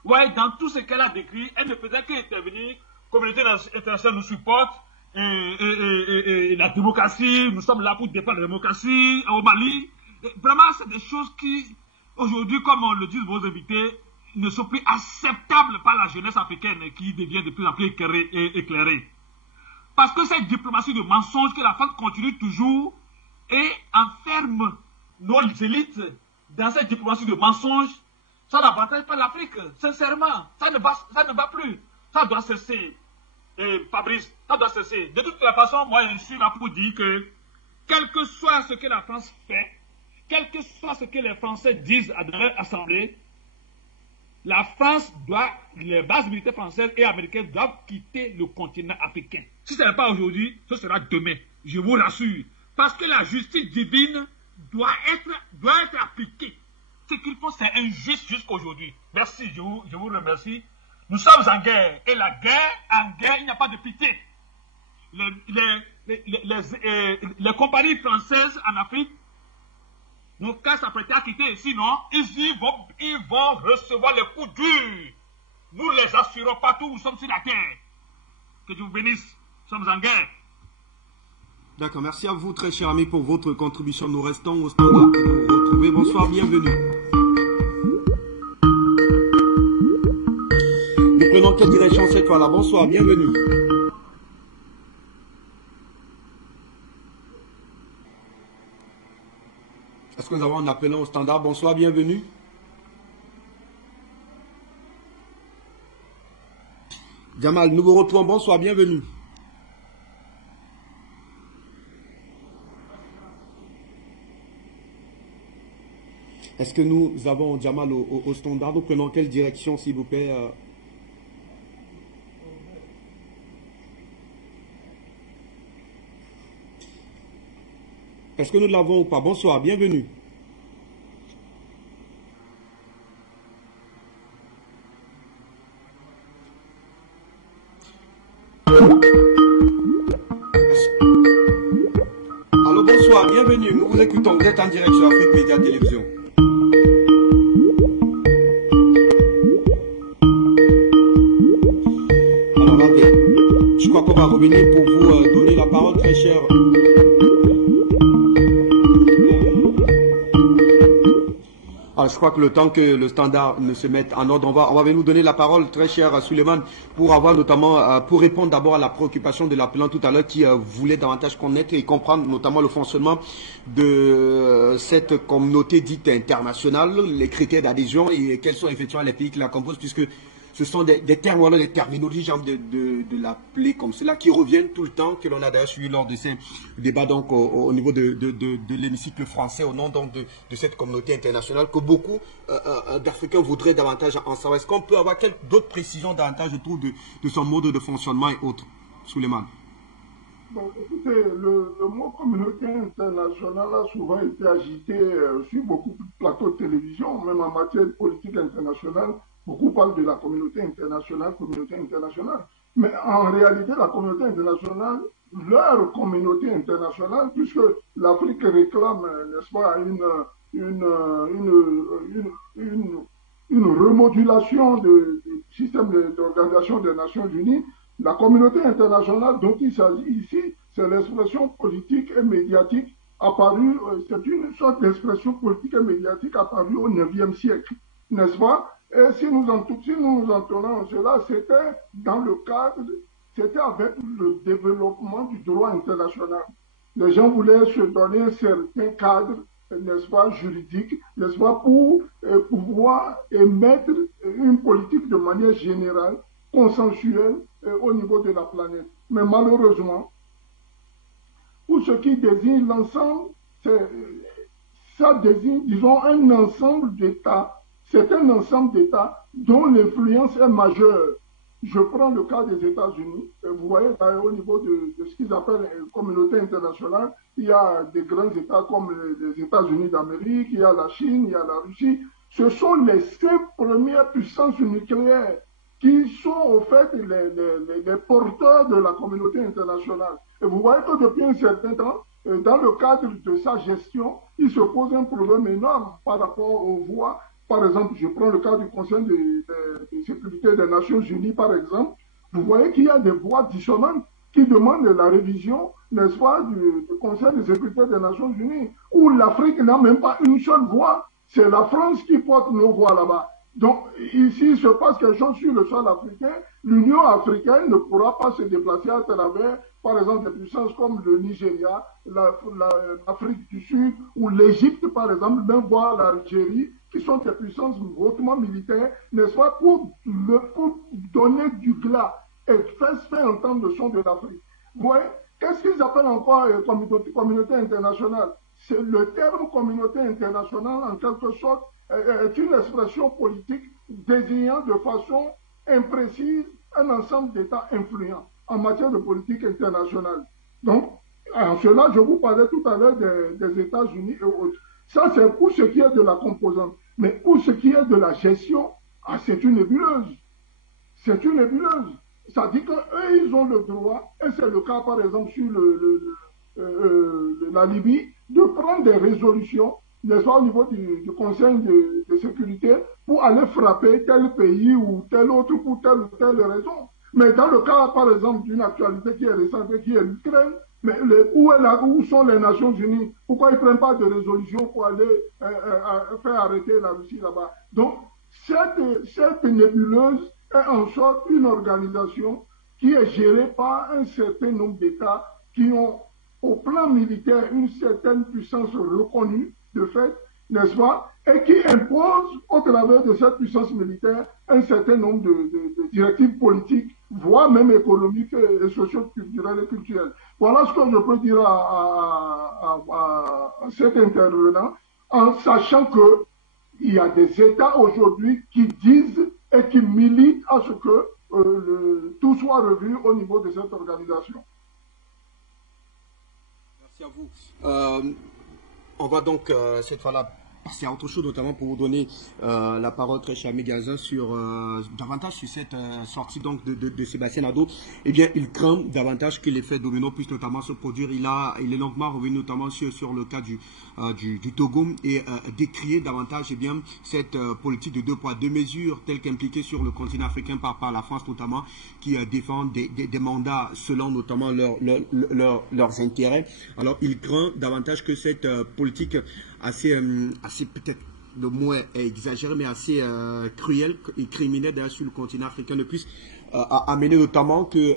Vous voyez, dans tout ce qu'elle a décrit, elle ne faisait qu'intervenir, communauté internationale nous supporte, et la démocratie, nous sommes là pour défendre la démocratie au Mali. Et vraiment, c'est des choses qui, aujourd'hui, comme on le dit vos invités, ne sont plus acceptables par la jeunesse africaine qui devient de plus en plus éclairée. Parce que cette diplomatie de mensonges que la France continue toujours et enferme nos élites dans cette diplomatie de mensonges, ça n'avantage pas l'Afrique, sincèrement. Ça ne va plus. Ça doit cesser. Fabrice, ça doit cesser. De toute façon, moi, je suis là pour dire que, quel que soit ce que la France fait, quel que soit ce que les Français disent à leur assemblée, la France les bases militaires françaises et américaines doivent quitter le continent africain. Si ce n'est pas aujourd'hui, ce sera demain. Je vous rassure. Parce que la justice divine doit être appliquée. Ce qu'ils font, c'est injuste jusqu'aujourd'hui. Merci, je vous remercie. Nous sommes en guerre. Et en guerre, il n'y a pas de pitié. Les compagnies françaises en Afrique n'ont qu'à s'apprêter à quitter. Sinon, ils vont recevoir les coups durs. Nous les assurons partout où nous sommes sur la terre. Que Dieu vous bénisse. Nous sommes en guerre. D'accord, merci à vous très cher ami pour votre contribution. Nous restons au standard pour vous retrouver. Bonsoir, bienvenue. Nous prenons quelle direction cette fois-là? Bonsoir, bienvenue. Est-ce que nous avons un appelant au standard? Bonsoir, bienvenue. Jamal, nous vous retrouvons. Bonsoir, bienvenue. Est-ce que nous avons Jamal au standard? Nous prenons quelle direction, s'il vous plaît? Est-ce que nous l'avons ou pas? Bonsoir, bienvenue. Allô, bonsoir, bienvenue. Nous vous écoutons. Vous êtes en direct sur Afrique Média Télévision. Alors, je crois qu'on va revenir pour vous donner la parole, très cher. Alors, je crois que le temps que le standard ne se mette en ordre, on va nous donner la parole, très cher Suleiman, pour avoir notamment, pour répondre d'abord à la préoccupation de l'appelant tout à l'heure qui voulait davantage connaître et comprendre notamment le fonctionnement de cette communauté dite internationale, les critères d'adhésion et quels sont effectivement les pays qui la composent, puisque ce sont des termes, voilà, des terminologies, j'ai envie de l'appeler comme cela, qui reviennent tout le temps, que l'on a d'ailleurs suivi lors de ces débats donc, au niveau de l'hémicycle français, au nom donc, de cette communauté internationale, que beaucoup d'Africains voudraient davantage en savoir. Est-ce qu'on peut avoir d'autres précisions davantage autour de son mode de fonctionnement et autres, Souleymane? Bon, écoutez, le mot communauté internationale a souvent été agité sur beaucoup de plateaux de télévision, même en matière de politique internationale. Beaucoup parlent de la communauté internationale. Mais en réalité, la communauté internationale, leur communauté internationale, puisque l'Afrique réclame, n'est-ce pas, une remodulation du système d'organisation des Nations Unies, la communauté internationale dont il s'agit ici, c'est l'expression politique et médiatique apparue, c'est une sorte d'expression politique et médiatique apparue au IXe siècle, n'est-ce pas? Et si nous en tenons cela, c'était dans le cadre, c'était avec le développement du droit international. Les gens voulaient se donner certains cadres, n'est-ce pas, juridiques, n'est-ce pas, pour pouvoir émettre une politique de manière générale, consensuelle au niveau de la planète. Mais malheureusement, pour ce qui désigne l'ensemble, ça désigne, disons, un ensemble d'États. C'est un ensemble d'États dont l'influence est majeure. Je prends le cas des États-Unis. Vous voyez, au niveau de ce qu'ils appellent une communauté internationale, il y a des grands États comme les États-Unis d'Amérique, il y a la Chine, il y a la Russie. Ce sont les 5 premières puissances nucléaires qui sont au fait les porteurs de la communauté internationale. Et vous voyez que depuis un certain temps, dans le cadre de sa gestion, il se pose un problème énorme par rapport aux voix. Par exemple, je prends le cas du Conseil de sécurité des Nations Unies, par exemple. Vous voyez qu'il y a des voix dissonantes qui demandent la révision, n'est-ce pas, du Conseil de sécurité des Nations Unies, où l'Afrique n'a même pas une seule voix. C'est la France qui porte nos voix là-bas. Donc, ici, il se passe quelque chose sur le sol africain. L'Union africaine ne pourra pas se déplacer à travers, par exemple, des puissances comme le Nigeria, l'Afrique du Sud ou l'Égypte, par exemple, même voire l'Algérie, qui sont des puissances hautement militaires, n'est-ce pas, pour donner du glas et faire entendre le son de l'Afrique. Vous voyez, qu'est-ce qu'ils appellent encore communauté internationale? C'est le terme communauté internationale, en quelque sorte, est une expression politique désignant de façon imprécise un ensemble d'États influents en matière de politique internationale. Donc, en cela, je vous parlais tout à l'heure des États-Unis et autres. Ça, c'est pour ce qui est de la composante. Mais pour ce qui est de la gestion, c'est une nébuleuse. C'est une nébuleuse. Ça dit qu'eux, ils ont le droit, et c'est le cas, par exemple, sur la Libye, de prendre des résolutions, n'est-ce pas, au niveau du Conseil de sécurité, pour aller frapper tel pays ou tel autre pour telle ou telle raison. Mais dans le cas, par exemple, d'une actualité qui est récente, qui est l'Ukraine, mais où sont les Nations Unies? Pourquoi ils ne prennent pas de résolution pour aller faire arrêter la Russie là-bas? Donc, cette nébuleuse est en sorte une organisation qui est gérée par un certain nombre d'États qui ont, au plan militaire, une certaine puissance reconnue, de fait, n'est-ce pas, et qui impose, au travers de cette puissance militaire, un certain nombre de directives politiques, voire même économiques et socio-culturelles et culturelles. Voilà ce que je peux dire à cet intervenant, en sachant que il y a des États aujourd'hui qui disent et qui militent à ce que tout soit revu au niveau de cette organisation. Merci à vous. On va donc cette fois-là passer à autre chose, notamment pour vous donner la parole, très cher Gazin, sur davantage sur cette sortie donc de Sébastien Nado. Eh bien, il craint davantage que l'effet domino puisse notamment se produire. Il est longuement revenu notamment sur le cas du Togo et décrier davantage eh bien cette politique de 2 poids 2 mesures telle qu'impliquée sur le continent africain par la France notamment, qui défend des mandats selon notamment leurs intérêts. Alors, il craint davantage que cette politique assez peut-être le mot est exagéré, mais assez cruel et criminel d'ailleurs sur le continent africain ne puisse amener notamment que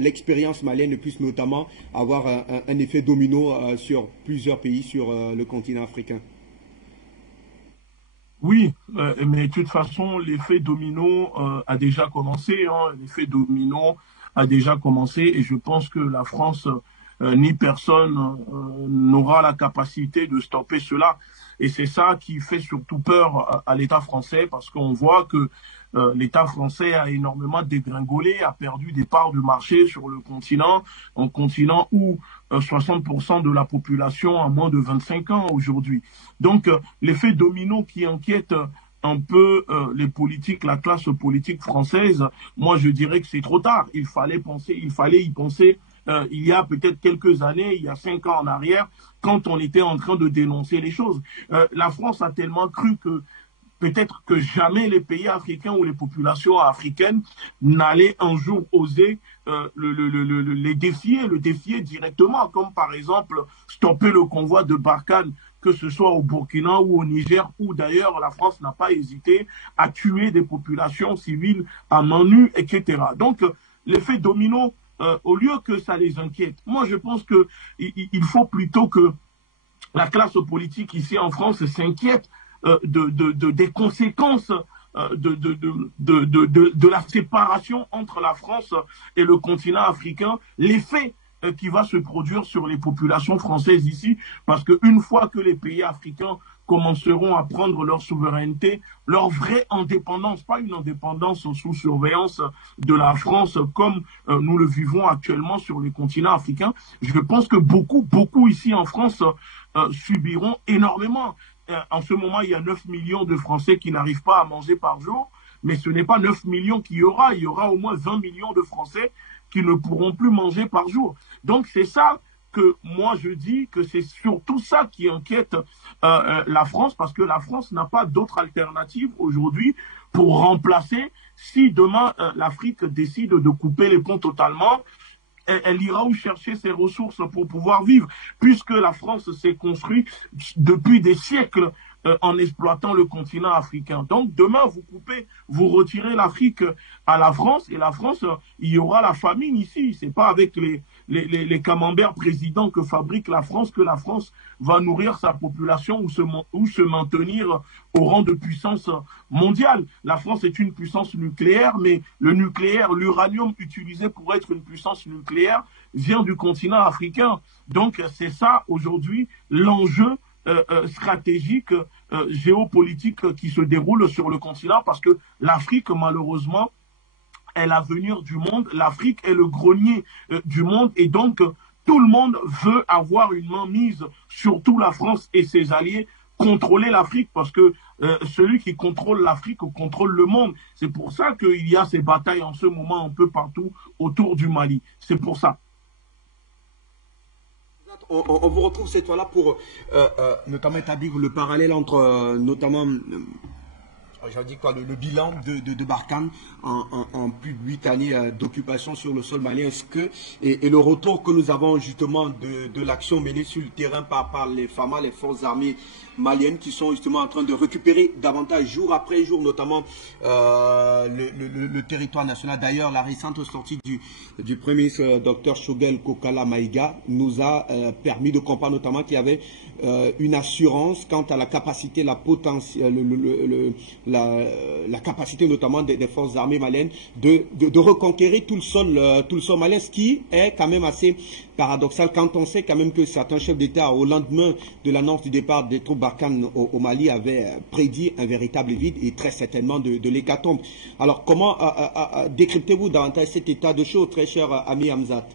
l'expérience malienne ne puisse notamment avoir un effet domino sur plusieurs pays sur le continent africain. Oui, mais de toute façon, l'effet domino a déjà commencé. Hein, l'effet domino a déjà commencé et je pense que la France ni personne n'aura la capacité de stopper cela. Et c'est ça qui fait surtout peur à l'État français, parce qu'on voit que l'État français a énormément dégringolé, a perdu des parts de marché sur le continent, un continent où 60% de la population a moins de 25 ans aujourd'hui. Donc l'effet domino qui inquiète un peu les politiques, la classe politique française, moi je dirais que c'est trop tard. Il fallait y penser il y a peut-être quelques années, il y a 5 ans en arrière, quand on était en train de dénoncer les choses. La France a tellement cru que peut-être que jamais les pays africains ou les populations africaines n'allaient un jour oser les défier directement, comme par exemple stopper le convoi de Barkhane, que ce soit au Burkina ou au Niger, où d'ailleurs la France n'a pas hésité à tuer des populations civiles à main nue, etc. Donc l'effet domino, au lieu que ça les inquiète, moi je pense que il faut plutôt que la classe politique ici en France s'inquiète des conséquences de la séparation entre la France et le continent africain, l'effet qui va se produire sur les populations françaises ici, parce qu'une fois que les pays africains commenceront à prendre leur souveraineté, leur vraie indépendance, pas une indépendance sous surveillance de la France comme nous le vivons actuellement sur les continents africains, je pense que beaucoup ici en France subiront énormément. En ce moment, il y a 9 millions de Français qui n'arrivent pas à manger par jour, mais ce n'est pas 9 millions qu'il y aura au moins 20 millions de Français qui ne pourront plus manger par jour. Donc c'est ça que moi je dis que c'est surtout ça qui inquiète la France, parce que la France n'a pas d'autre alternative aujourd'hui pour remplacer, si demain l'Afrique décide de couper les ponts totalement, elle ira où chercher ses ressources pour pouvoir vivre, puisque la France s'est construite depuis des siècles en exploitant le continent africain. Donc demain, vous retirez l'Afrique à la France, et la France, il y aura la famine ici. C'est pas avec les camemberts présidents que fabrique la France que la France va nourrir sa population ou se maintenir au rang de puissance mondiale. La France est une puissance nucléaire, mais le nucléaire, l'uranium utilisé pour être une puissance nucléaire vient du continent africain. Donc c'est ça aujourd'hui l'enjeu stratégique, géopolitique qui se déroule sur le continent, parce que l'Afrique, malheureusement, est l'avenir du monde. L'Afrique est le grenier du monde, et donc tout le monde veut avoir une main mise, surtout la France et ses alliés, contrôler l'Afrique, parce que celui qui contrôle l'Afrique contrôle le monde. C'est pour ça qu'il y a ces batailles en ce moment un peu partout autour du Mali. C'est pour ça. On vous retrouve cette fois-là pour notamment établir le parallèle entre notamment le bilan de Barkhane en plus de 8 années d'occupation sur le sol malien. Est-ce que et le retour que nous avons justement de l'action menée sur le terrain par les FAMA, les forces armées maliennes, qui sont justement en train de récupérer davantage jour après jour, notamment le territoire national. D'ailleurs, la récente sortie du Premier ministre Dr Choguel Kokala Maïga nous a permis de comprendre notamment qu'il y avait une assurance quant à la capacité, la la capacité notamment des forces armées maliennes de reconquérir tout le sol malien, ce qui est quand même assez paradoxal quand on sait quand même que certains chefs d'État, au lendemain de l'annonce du départ des troupes Barkhane au Mali, avaient prédit un véritable vide et très certainement de l'hécatombe. Alors comment décryptez-vous davantage cet état de choses, très cher ami Hamzat?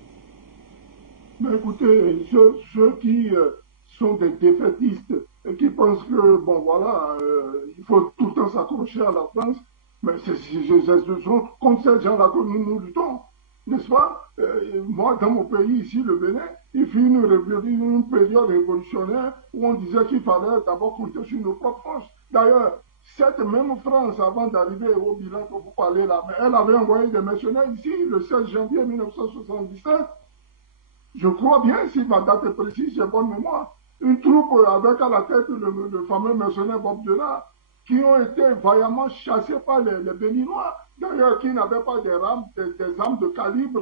Mais écoutez, ceux qui sont des défaitistes et qui pensent que, bon voilà, il faut tout le temps s'accrocher à la France, mais ce sont contre ces gens-là que nous luttons, n'est-ce pas? Moi, dans mon pays, ici, le Bénin, il fut une période révolutionnaire où on disait qu'il fallait d'abord compter sur nos propres forces. D'ailleurs, cette même France, avant d'arriver au bilan que vous parlez là, elle avait envoyé des mercenaires ici le 16 janvier 1977. Je crois bien, si ma date est précise, j'ai bonne mémoire, une troupe avec à la tête le fameux mercenaire Bob Denard, qui ont été vaillamment chassés par les Béninois, d'ailleurs qui n'avaient pas des armes de calibre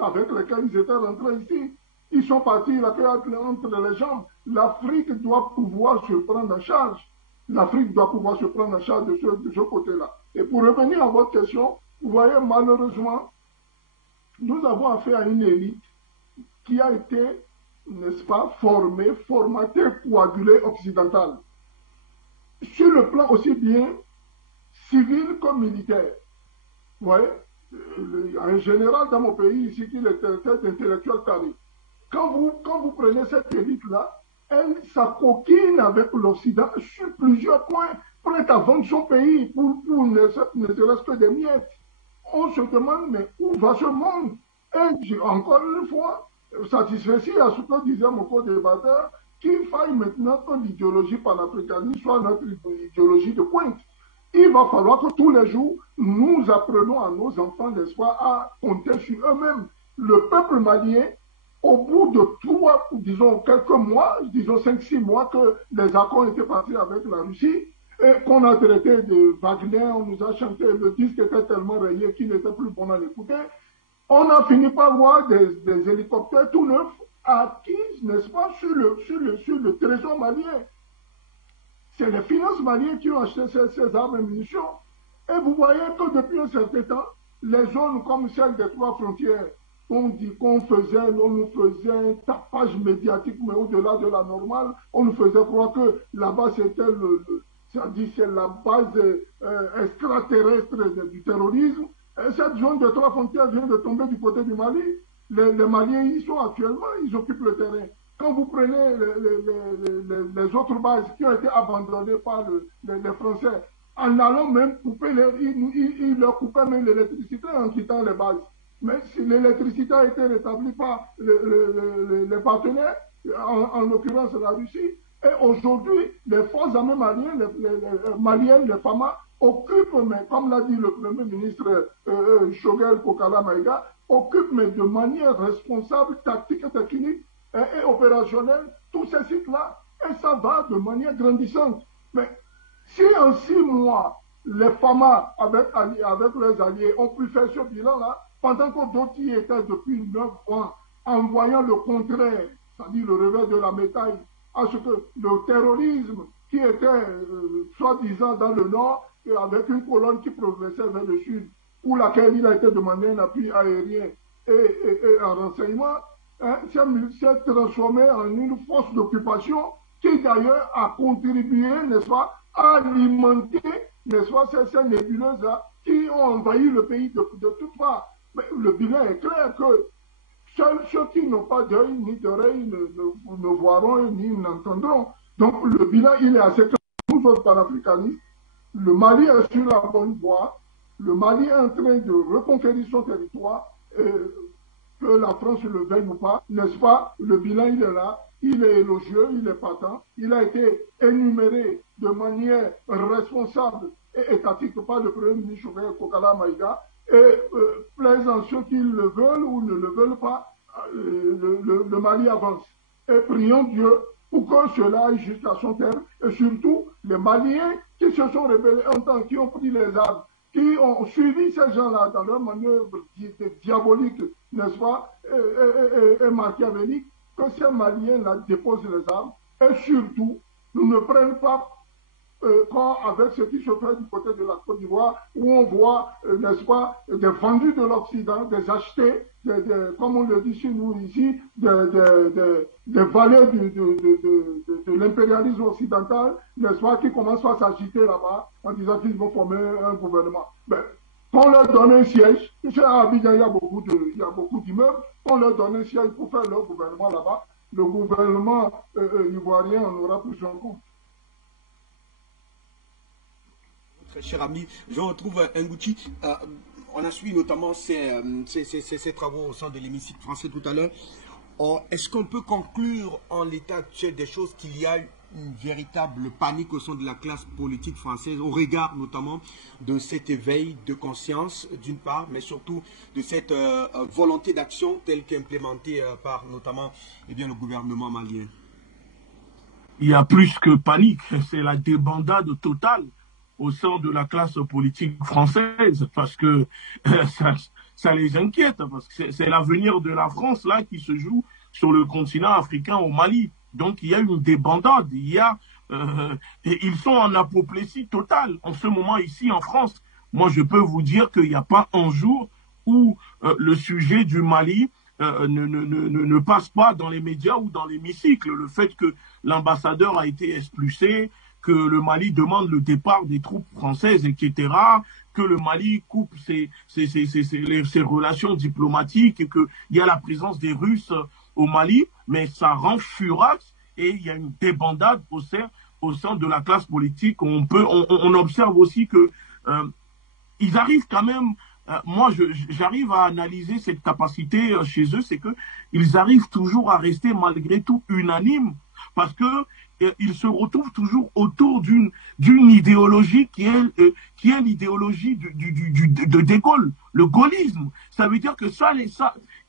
avec lesquelles ils étaient rentrés ici. Ils sont partis la tête entre les jambes. L'Afrique doit pouvoir se prendre en charge. L'Afrique doit pouvoir se prendre en charge de ce côté-là. Et pour revenir à votre question, vous voyez, malheureusement, nous avons affaire à une élite qui a été, n'est-ce pas, formée, formatée, coagulée occidentale. Sur le plan aussi bien civil que militaire. Vous voyez, en général, dans mon pays, ici, qui est très intellectuel carré. Quand vous prenez cette élite-là, elle s'acoquine avec l'Occident sur plusieurs points, prête à vendre son pays pour ne serait-ce que des miettes. On se demande, mais où va ce monde? Et encore une fois, satisfait à ce que disait mon co-débatteur, qu'il faille maintenant que l'idéologie panafricaniste soit notre idéologie de pointe. Il va falloir que tous les jours, nous apprenons à nos enfants, n'est-ce pas, à compter sur eux-mêmes. Le peuple malien, au bout de disons quelques mois, disons 5-6 mois que les accords étaient partis avec la Russie, et qu'on a traité de Wagner, on nous a chanté, le disque était tellement rayé qu'il n'était plus bon à l'écouter. On a fini par voir des hélicoptères tout neufs acquis, n'est-ce pas, sur le trésor malien. C'est les finances maliennes qui ont acheté ces armes et munitions. Et vous voyez que depuis un certain temps, les zones comme celle des 3 frontières, on dit on nous faisait un tapage médiatique, mais au-delà de la normale, on nous faisait croire que là-bas c'était c'est la base extraterrestre du terrorisme. Et cette zone de 3 frontières vient de tomber du côté du Mali. Les Maliens y sont actuellement, ils occupent le terrain. Quand vous prenez les autres bases qui ont été abandonnées par les Français, en allant même couper, ils leur coupaient même l'électricité en quittant les bases. Mais si l'électricité a été rétablie par les partenaires, en l'occurrence la Russie, et aujourd'hui, les forces armées maliennes, les FAMA, occupent, mais comme l'a dit le Premier ministre Choguel Kokala Maïga, occupent mais de manière responsable, tactique et technique et opérationnelle tous ces sites-là. Et ça va de manière grandissante. Mais si en 6 mois, les FAMA, avec leurs alliés, ont pu faire ce bilan-là, pendant que d'autres y étaient depuis 9 mois, en voyant le contraire, c'est-à-dire le revers de la médaille, à ce que le terrorisme qui était soi-disant dans le nord, avec une colonne qui progressait vers le sud, pour laquelle il a été demandé un appui aérien et un renseignement, hein, s'est transformé en une force d'occupation qui d'ailleurs a contribué, n'est-ce pas, à alimenter, n'est-ce pas, ces nébuleuses-là qui ont envahi le pays de toutes parts. Mais le bilan est clair que seuls ceux qui n'ont pas d'œil ni d'oreille ne voiront ni n'entendront. Donc le bilan, il est assez clair. Nous autres panafricanistes, le Mali est sur la bonne voie. Le Mali est en train de reconquérir son territoire, que la France le veuille ou pas, n'est-ce pas? Le bilan, il est là, il est élogieux, il est patent, il a été énuméré de manière responsable et étatique par le Premier ministre Kokala Maïga, et plaisant ceux qui le veulent ou ne le veulent pas, le Mali avance. Et prions Dieu pour que cela aille jusqu'à son terme, et surtout les Maliens qui se sont rebellés en temps, qui ont pris les armes, qui ont suivi ces gens-là dans leur manœuvre diabolique, n'est-ce pas, et machiavélique, que ces Maliens-là déposent les armes, et surtout, nous ne prennent pas avec ce qui se fait du côté de la Côte d'Ivoire, où on voit, n'est-ce pas, des vendus de l'Occident, des achetés, comme on le dit chez nous ici, des valets de l'impérialisme occidental, n'est-ce pas, qui commencent à s'agiter là-bas en disant qu'ils vont former un gouvernement. Ben, qu'on leur donne un siège, tu sais, à Abidjan, il y a beaucoup d'immeubles, qu'on leur donne un siège pour faire leur gouvernement là-bas, le gouvernement ivoirien en aura plus son compte. Très cher ami, je retrouve Ngouti. On a suivi notamment ces travaux au sein de l'hémicycle français tout à l'heure. Est-ce qu'on peut conclure en l'état actuel des choses qu'il y a une véritable panique au sein de la classe politique française au regard notamment de cet éveil de conscience d'une part, mais surtout de cette volonté d'action telle qu'implémentée par notamment le gouvernement malien? Il y a plus que panique, c'est la débandade totale au sein de la classe politique française, parce que ça les inquiète, parce que c'est l'avenir de la France là qui se joue sur le continent africain au Mali. Donc il y a une débandade, et ils sont en apoplésie totale en ce moment ici en France. Moi je peux vous dire qu'il n'y a pas un jour où le sujet du Mali ne passe pas dans les médias ou dans l'hémicycle. Le fait que l'ambassadeur a été expulsé, que le Mali demande le départ des troupes françaises, etc., que le Mali coupe ses relations diplomatiques et qu'il y a la présence des Russes au Mali, mais ça rend furax et il y a une débandade au sein de la classe politique. On observe aussi que ils arrivent quand même, moi j'arrive à analyser cette capacité chez eux, c'est que ils arrivent toujours à rester malgré tout unanimes, parce que ils se retrouvent toujours autour d'une idéologie qui est l'idéologie de De Gaulle, le gaullisme. Ça veut dire que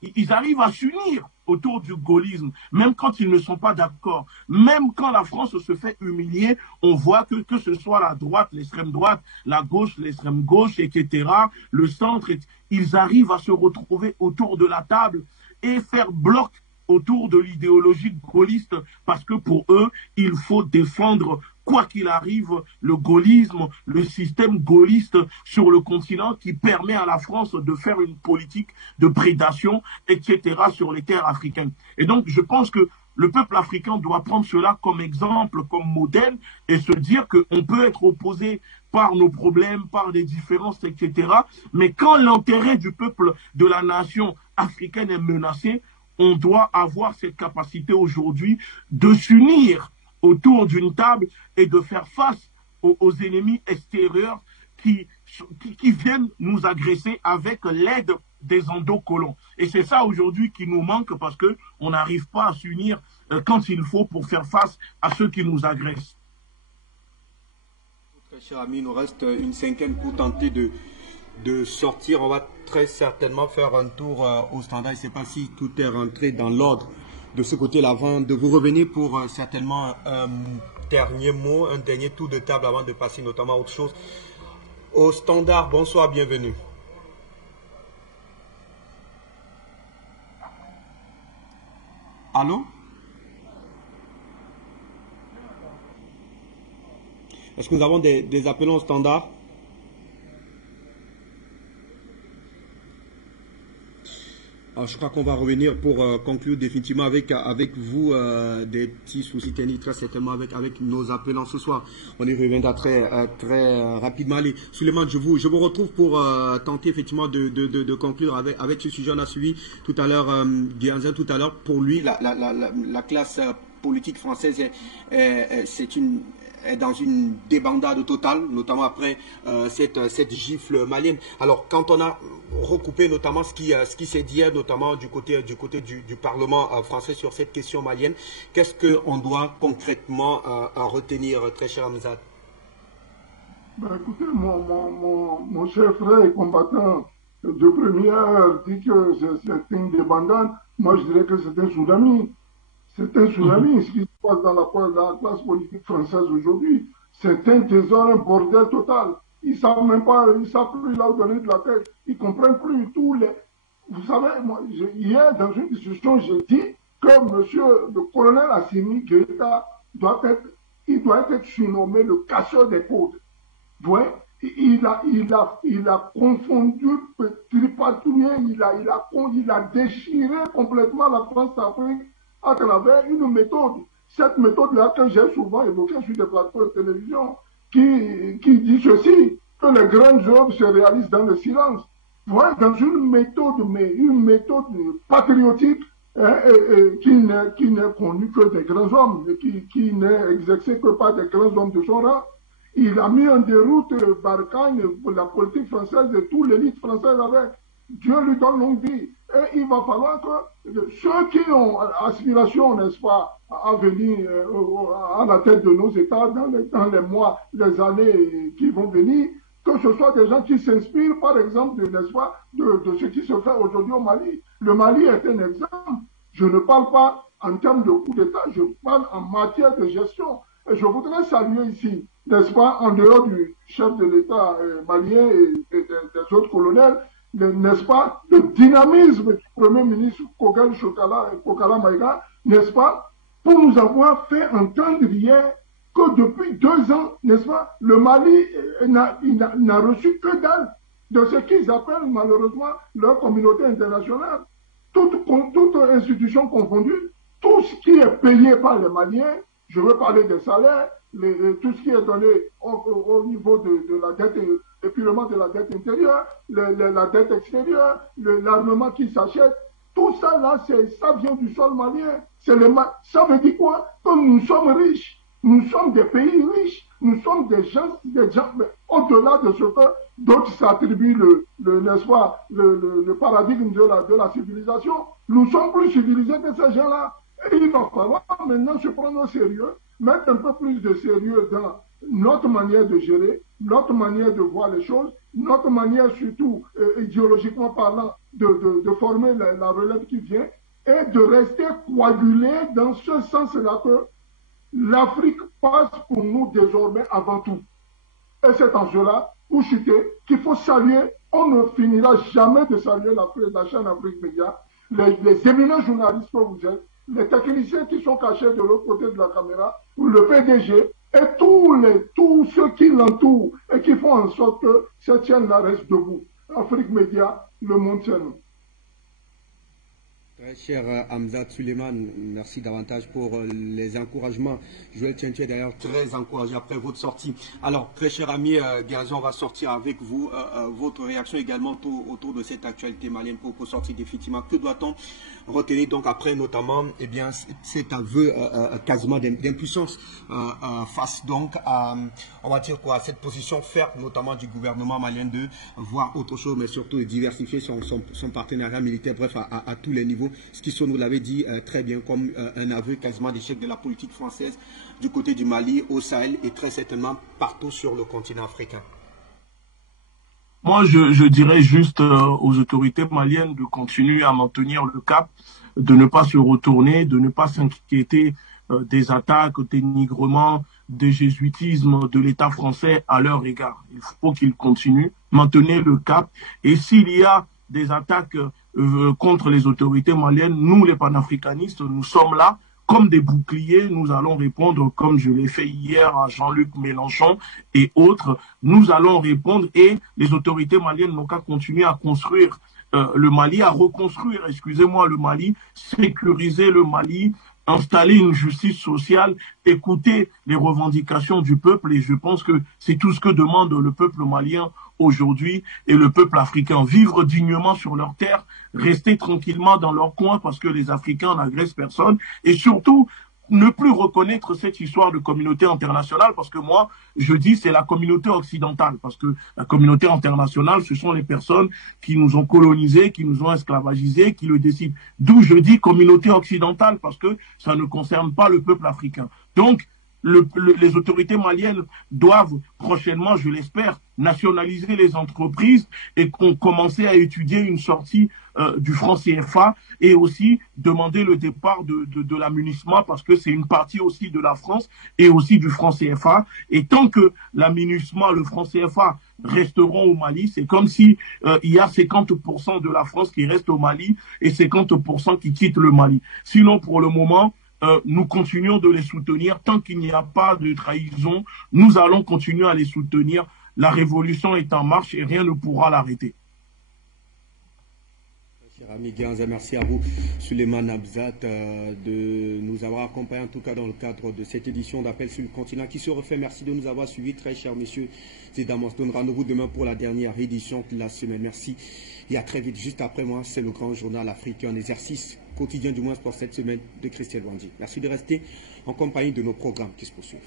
ils arrivent à s'unir autour du gaullisme, même quand ils ne sont pas d'accord. Même quand la France se fait humilier, on voit que ce soit la droite, l'extrême droite, la gauche, l'extrême gauche, etc., le centre, ils arrivent à se retrouver autour de la table et faire bloc autour de l'idéologie gaulliste, parce que pour eux, il faut défendre, quoi qu'il arrive, le gaullisme, le système gaulliste sur le continent qui permet à la France de faire une politique de prédation, etc., sur les terres africaines. Et donc, je pense que le peuple africain doit prendre cela comme exemple, comme modèle, et se dire qu'on peut être opposé par nos problèmes, par des différences, etc., mais quand l'intérêt du peuple, de la nation africaine est menacé, on doit avoir cette capacité aujourd'hui de s'unir autour d'une table et de faire face aux ennemis extérieurs qui viennent nous agresser avec l'aide des endocolons. Et c'est ça aujourd'hui qui nous manque, parce qu'on n'arrive pas à s'unir quand il faut pour faire face à ceux qui nous agressent. Très cher ami, il nous reste une cinquaine pour tenter de sortir. On va très certainement faire un tour au standard. Je ne sais pas si tout est rentré dans l'ordre de ce côté-là avant de vous revenir pour certainement un dernier mot, un dernier tour de table avant de passer notamment à autre chose. Au standard, bonsoir, bienvenue. Allô? Est-ce que nous avons des appels au standard? Alors, je crois qu'on va revenir pour conclure définitivement avec vous des petits soucis techniques, très certainement avec nos appelants ce soir. On y reviendra très rapidement. Allez, Souleymane, je vous retrouve pour tenter effectivement de conclure avec ce sujet. On a suivi tout à l'heure Guianzin tout à l'heure. Pour lui, la classe politique française est dans une débandade totale, notamment après cette gifle malienne. Alors, quand on a recoupé notamment ce qui s'est dit hier, notamment du côté du Parlement français sur cette question malienne, qu'est-ce qu'on doit concrètement retenir, très cher Hamzat? Ben, écoutez, mon cher frère et combattant de première dit que c'est une débandade. Moi, je dirais que c'est un tsunami. C'est un tsunami, ce qui se passe dans la classe politique française aujourd'hui. C'est un désordre, un bordel total. Ils ne savent même pas, ils ne savent plus là où donner de la tête. Ils ne comprennent plus tous les... Vous savez, moi, hier, dans une discussion, j'ai dit que monsieur le colonel Assimi Goïta doit être il doit être surnommé le casseur des côtes. Ouais, il a confondu, tripatouillé, il a déchiré complètement la France-Afrique à travers une méthode. Cette méthode-là que j'ai souvent évoquée sur des plateaux de télévision, qui dit ceci, que les grandes œuvres se réalisent dans le silence. Ouais, dans une méthode patriotique, qui n'est connu que des grands hommes, qui n'est exercé que par des grands hommes de son rang. Il a mis en déroute Barkhane pour la politique française et toute l'élite française avec. Dieu lui donne longue vie. Et il va falloir que ceux qui ont aspiration, n'est-ce pas, à venir à la tête de nos États dans les mois, les années qui vont venir, que ce soit des gens qui s'inspirent, par exemple, n'est-ce pas, de ce qui se fait aujourd'hui au Mali. Le Mali est un exemple. Je ne parle pas en termes de coup d'État, je parle en matière de gestion. Et je voudrais saluer ici, n'est-ce pas, en dehors du chef de l'État malien et des autres colonels, n'est-ce pas, le dynamisme du Premier ministre Kokala Maïga, n'est-ce pas, pour nous avoir fait entendre hier que depuis 2 ans, n'est-ce pas, le Mali n'a reçu que dalle de ce qu'ils appellent malheureusement leur communauté internationale. Toute institution confondue, tout ce qui est payé par les Maliens, je veux parler des salaires, tout ce qui est donné au niveau de la dette, l'épulement de la dette intérieure, la dette extérieure, l'armement qui s'achète, tout ça là, ça vient du sol malien. Ça veut dire quoi? Que nous sommes riches. Nous sommes des pays riches, nous sommes des gens au-delà de ce que d'autres s'attribuent n'est-ce pas, le paradigme de la civilisation. Nous sommes plus civilisés que ces gens-là. Et il va falloir maintenant se prendre au sérieux, mettre un peu plus de sérieux dans notre manière de gérer, notre manière de voir les choses, notre manière surtout, idéologiquement parlant, de former la relève qui vient, et de rester coagulé dans ce sens-là que l'Afrique passe pour nous désormais avant tout. Et c'est en cela, pour citer, qu'il faut saluer, on ne finira jamais de saluer la chaîne Afrique Média, les éminents journalistes que vous êtes, les techniciens qui sont cachés de l'autre côté de la caméra, le PDG, et tous ceux qui l'entourent et qui font en sorte que cette chaîne-là reste debout. Afrique Média, le monde c'est nous. Très cher Hamzat Suleiman, merci davantage pour les encouragements. Joël Tientier d'ailleurs très encouragé après votre sortie. Alors très cher ami Gazon, on va sortir avec vous votre réaction également autour de cette actualité malienne pour sortir définitivement. Que doit-on retenir donc après notamment cet aveu quasiment d'impuissance face donc à, on va dire quoi, à cette position ferme notamment du gouvernement malien de voir autre chose mais surtout de diversifier son partenariat militaire, bref à tous les niveaux. Ce qui, vous l'avez dit très bien, comme un aveu quasiment d'échec de la politique française du côté du Mali, au Sahel et très certainement partout sur le continent africain. Moi, je dirais juste aux autorités maliennes de continuer à maintenir le cap, de ne pas se retourner, de ne pas s'inquiéter des attaques, des dénigrements, des jésuitismes de l'État français à leur égard. Il faut qu'ils continuent, maintenir le cap. Et s'il y a des attaques contre les autorités maliennes, nous les panafricanistes, nous sommes là comme des boucliers, nous allons répondre comme je l'ai fait hier à Jean-Luc Mélenchon et autres, nous allons répondre et les autorités maliennes n'ont qu'à continuer à construire le Mali, à reconstruire, excusez-moi, le Mali, sécuriser le Mali, installer une justice sociale, écouter les revendications du peuple et je pense que c'est tout ce que demande le peuple malien aujourd'hui et le peuple africain. Vivre dignement sur leur terre, rester tranquillement dans leur coin parce que les Africains n'agressent personne et surtout ne plus reconnaître cette histoire de communauté internationale parce que moi, je dis c'est la communauté occidentale parce que la communauté internationale, ce sont les personnes qui nous ont colonisés, qui nous ont esclavagisés, qui le décident. D'où je dis communauté occidentale parce que ça ne concerne pas le peuple africain. Donc, les autorités maliennes doivent prochainement, je l'espère, nationaliser les entreprises et commencer à étudier une sortie du franc CFA et aussi demander le départ de la MINUSMA parce que c'est une partie aussi de la France et aussi du franc CFA. Et tant que la MINUSMA, le franc CFA resteront au Mali, c'est comme si il y a 50% de la France qui reste au Mali et 50% qui quitte le Mali. Sinon, pour le moment, nous continuons de les soutenir. Tant qu'il n'y a pas de trahison, nous allons continuer à les soutenir. La révolution est en marche et rien ne pourra l'arrêter. Cher ami Guinza, merci à vous, Suleiman Abzat, de nous avoir accompagnés, en tout cas dans le cadre de cette édition d'Appel sur le continent qui se refait. Merci de nous avoir suivis, très chers messieurs et dames. On se donne rendez-vous demain pour la dernière édition de la semaine. Merci et à très vite. Juste après moi, c'est le grand journal africain, un exercice quotidien du moins pour cette semaine de Christian Wandi. Merci de rester en compagnie de nos programmes qui se poursuivent.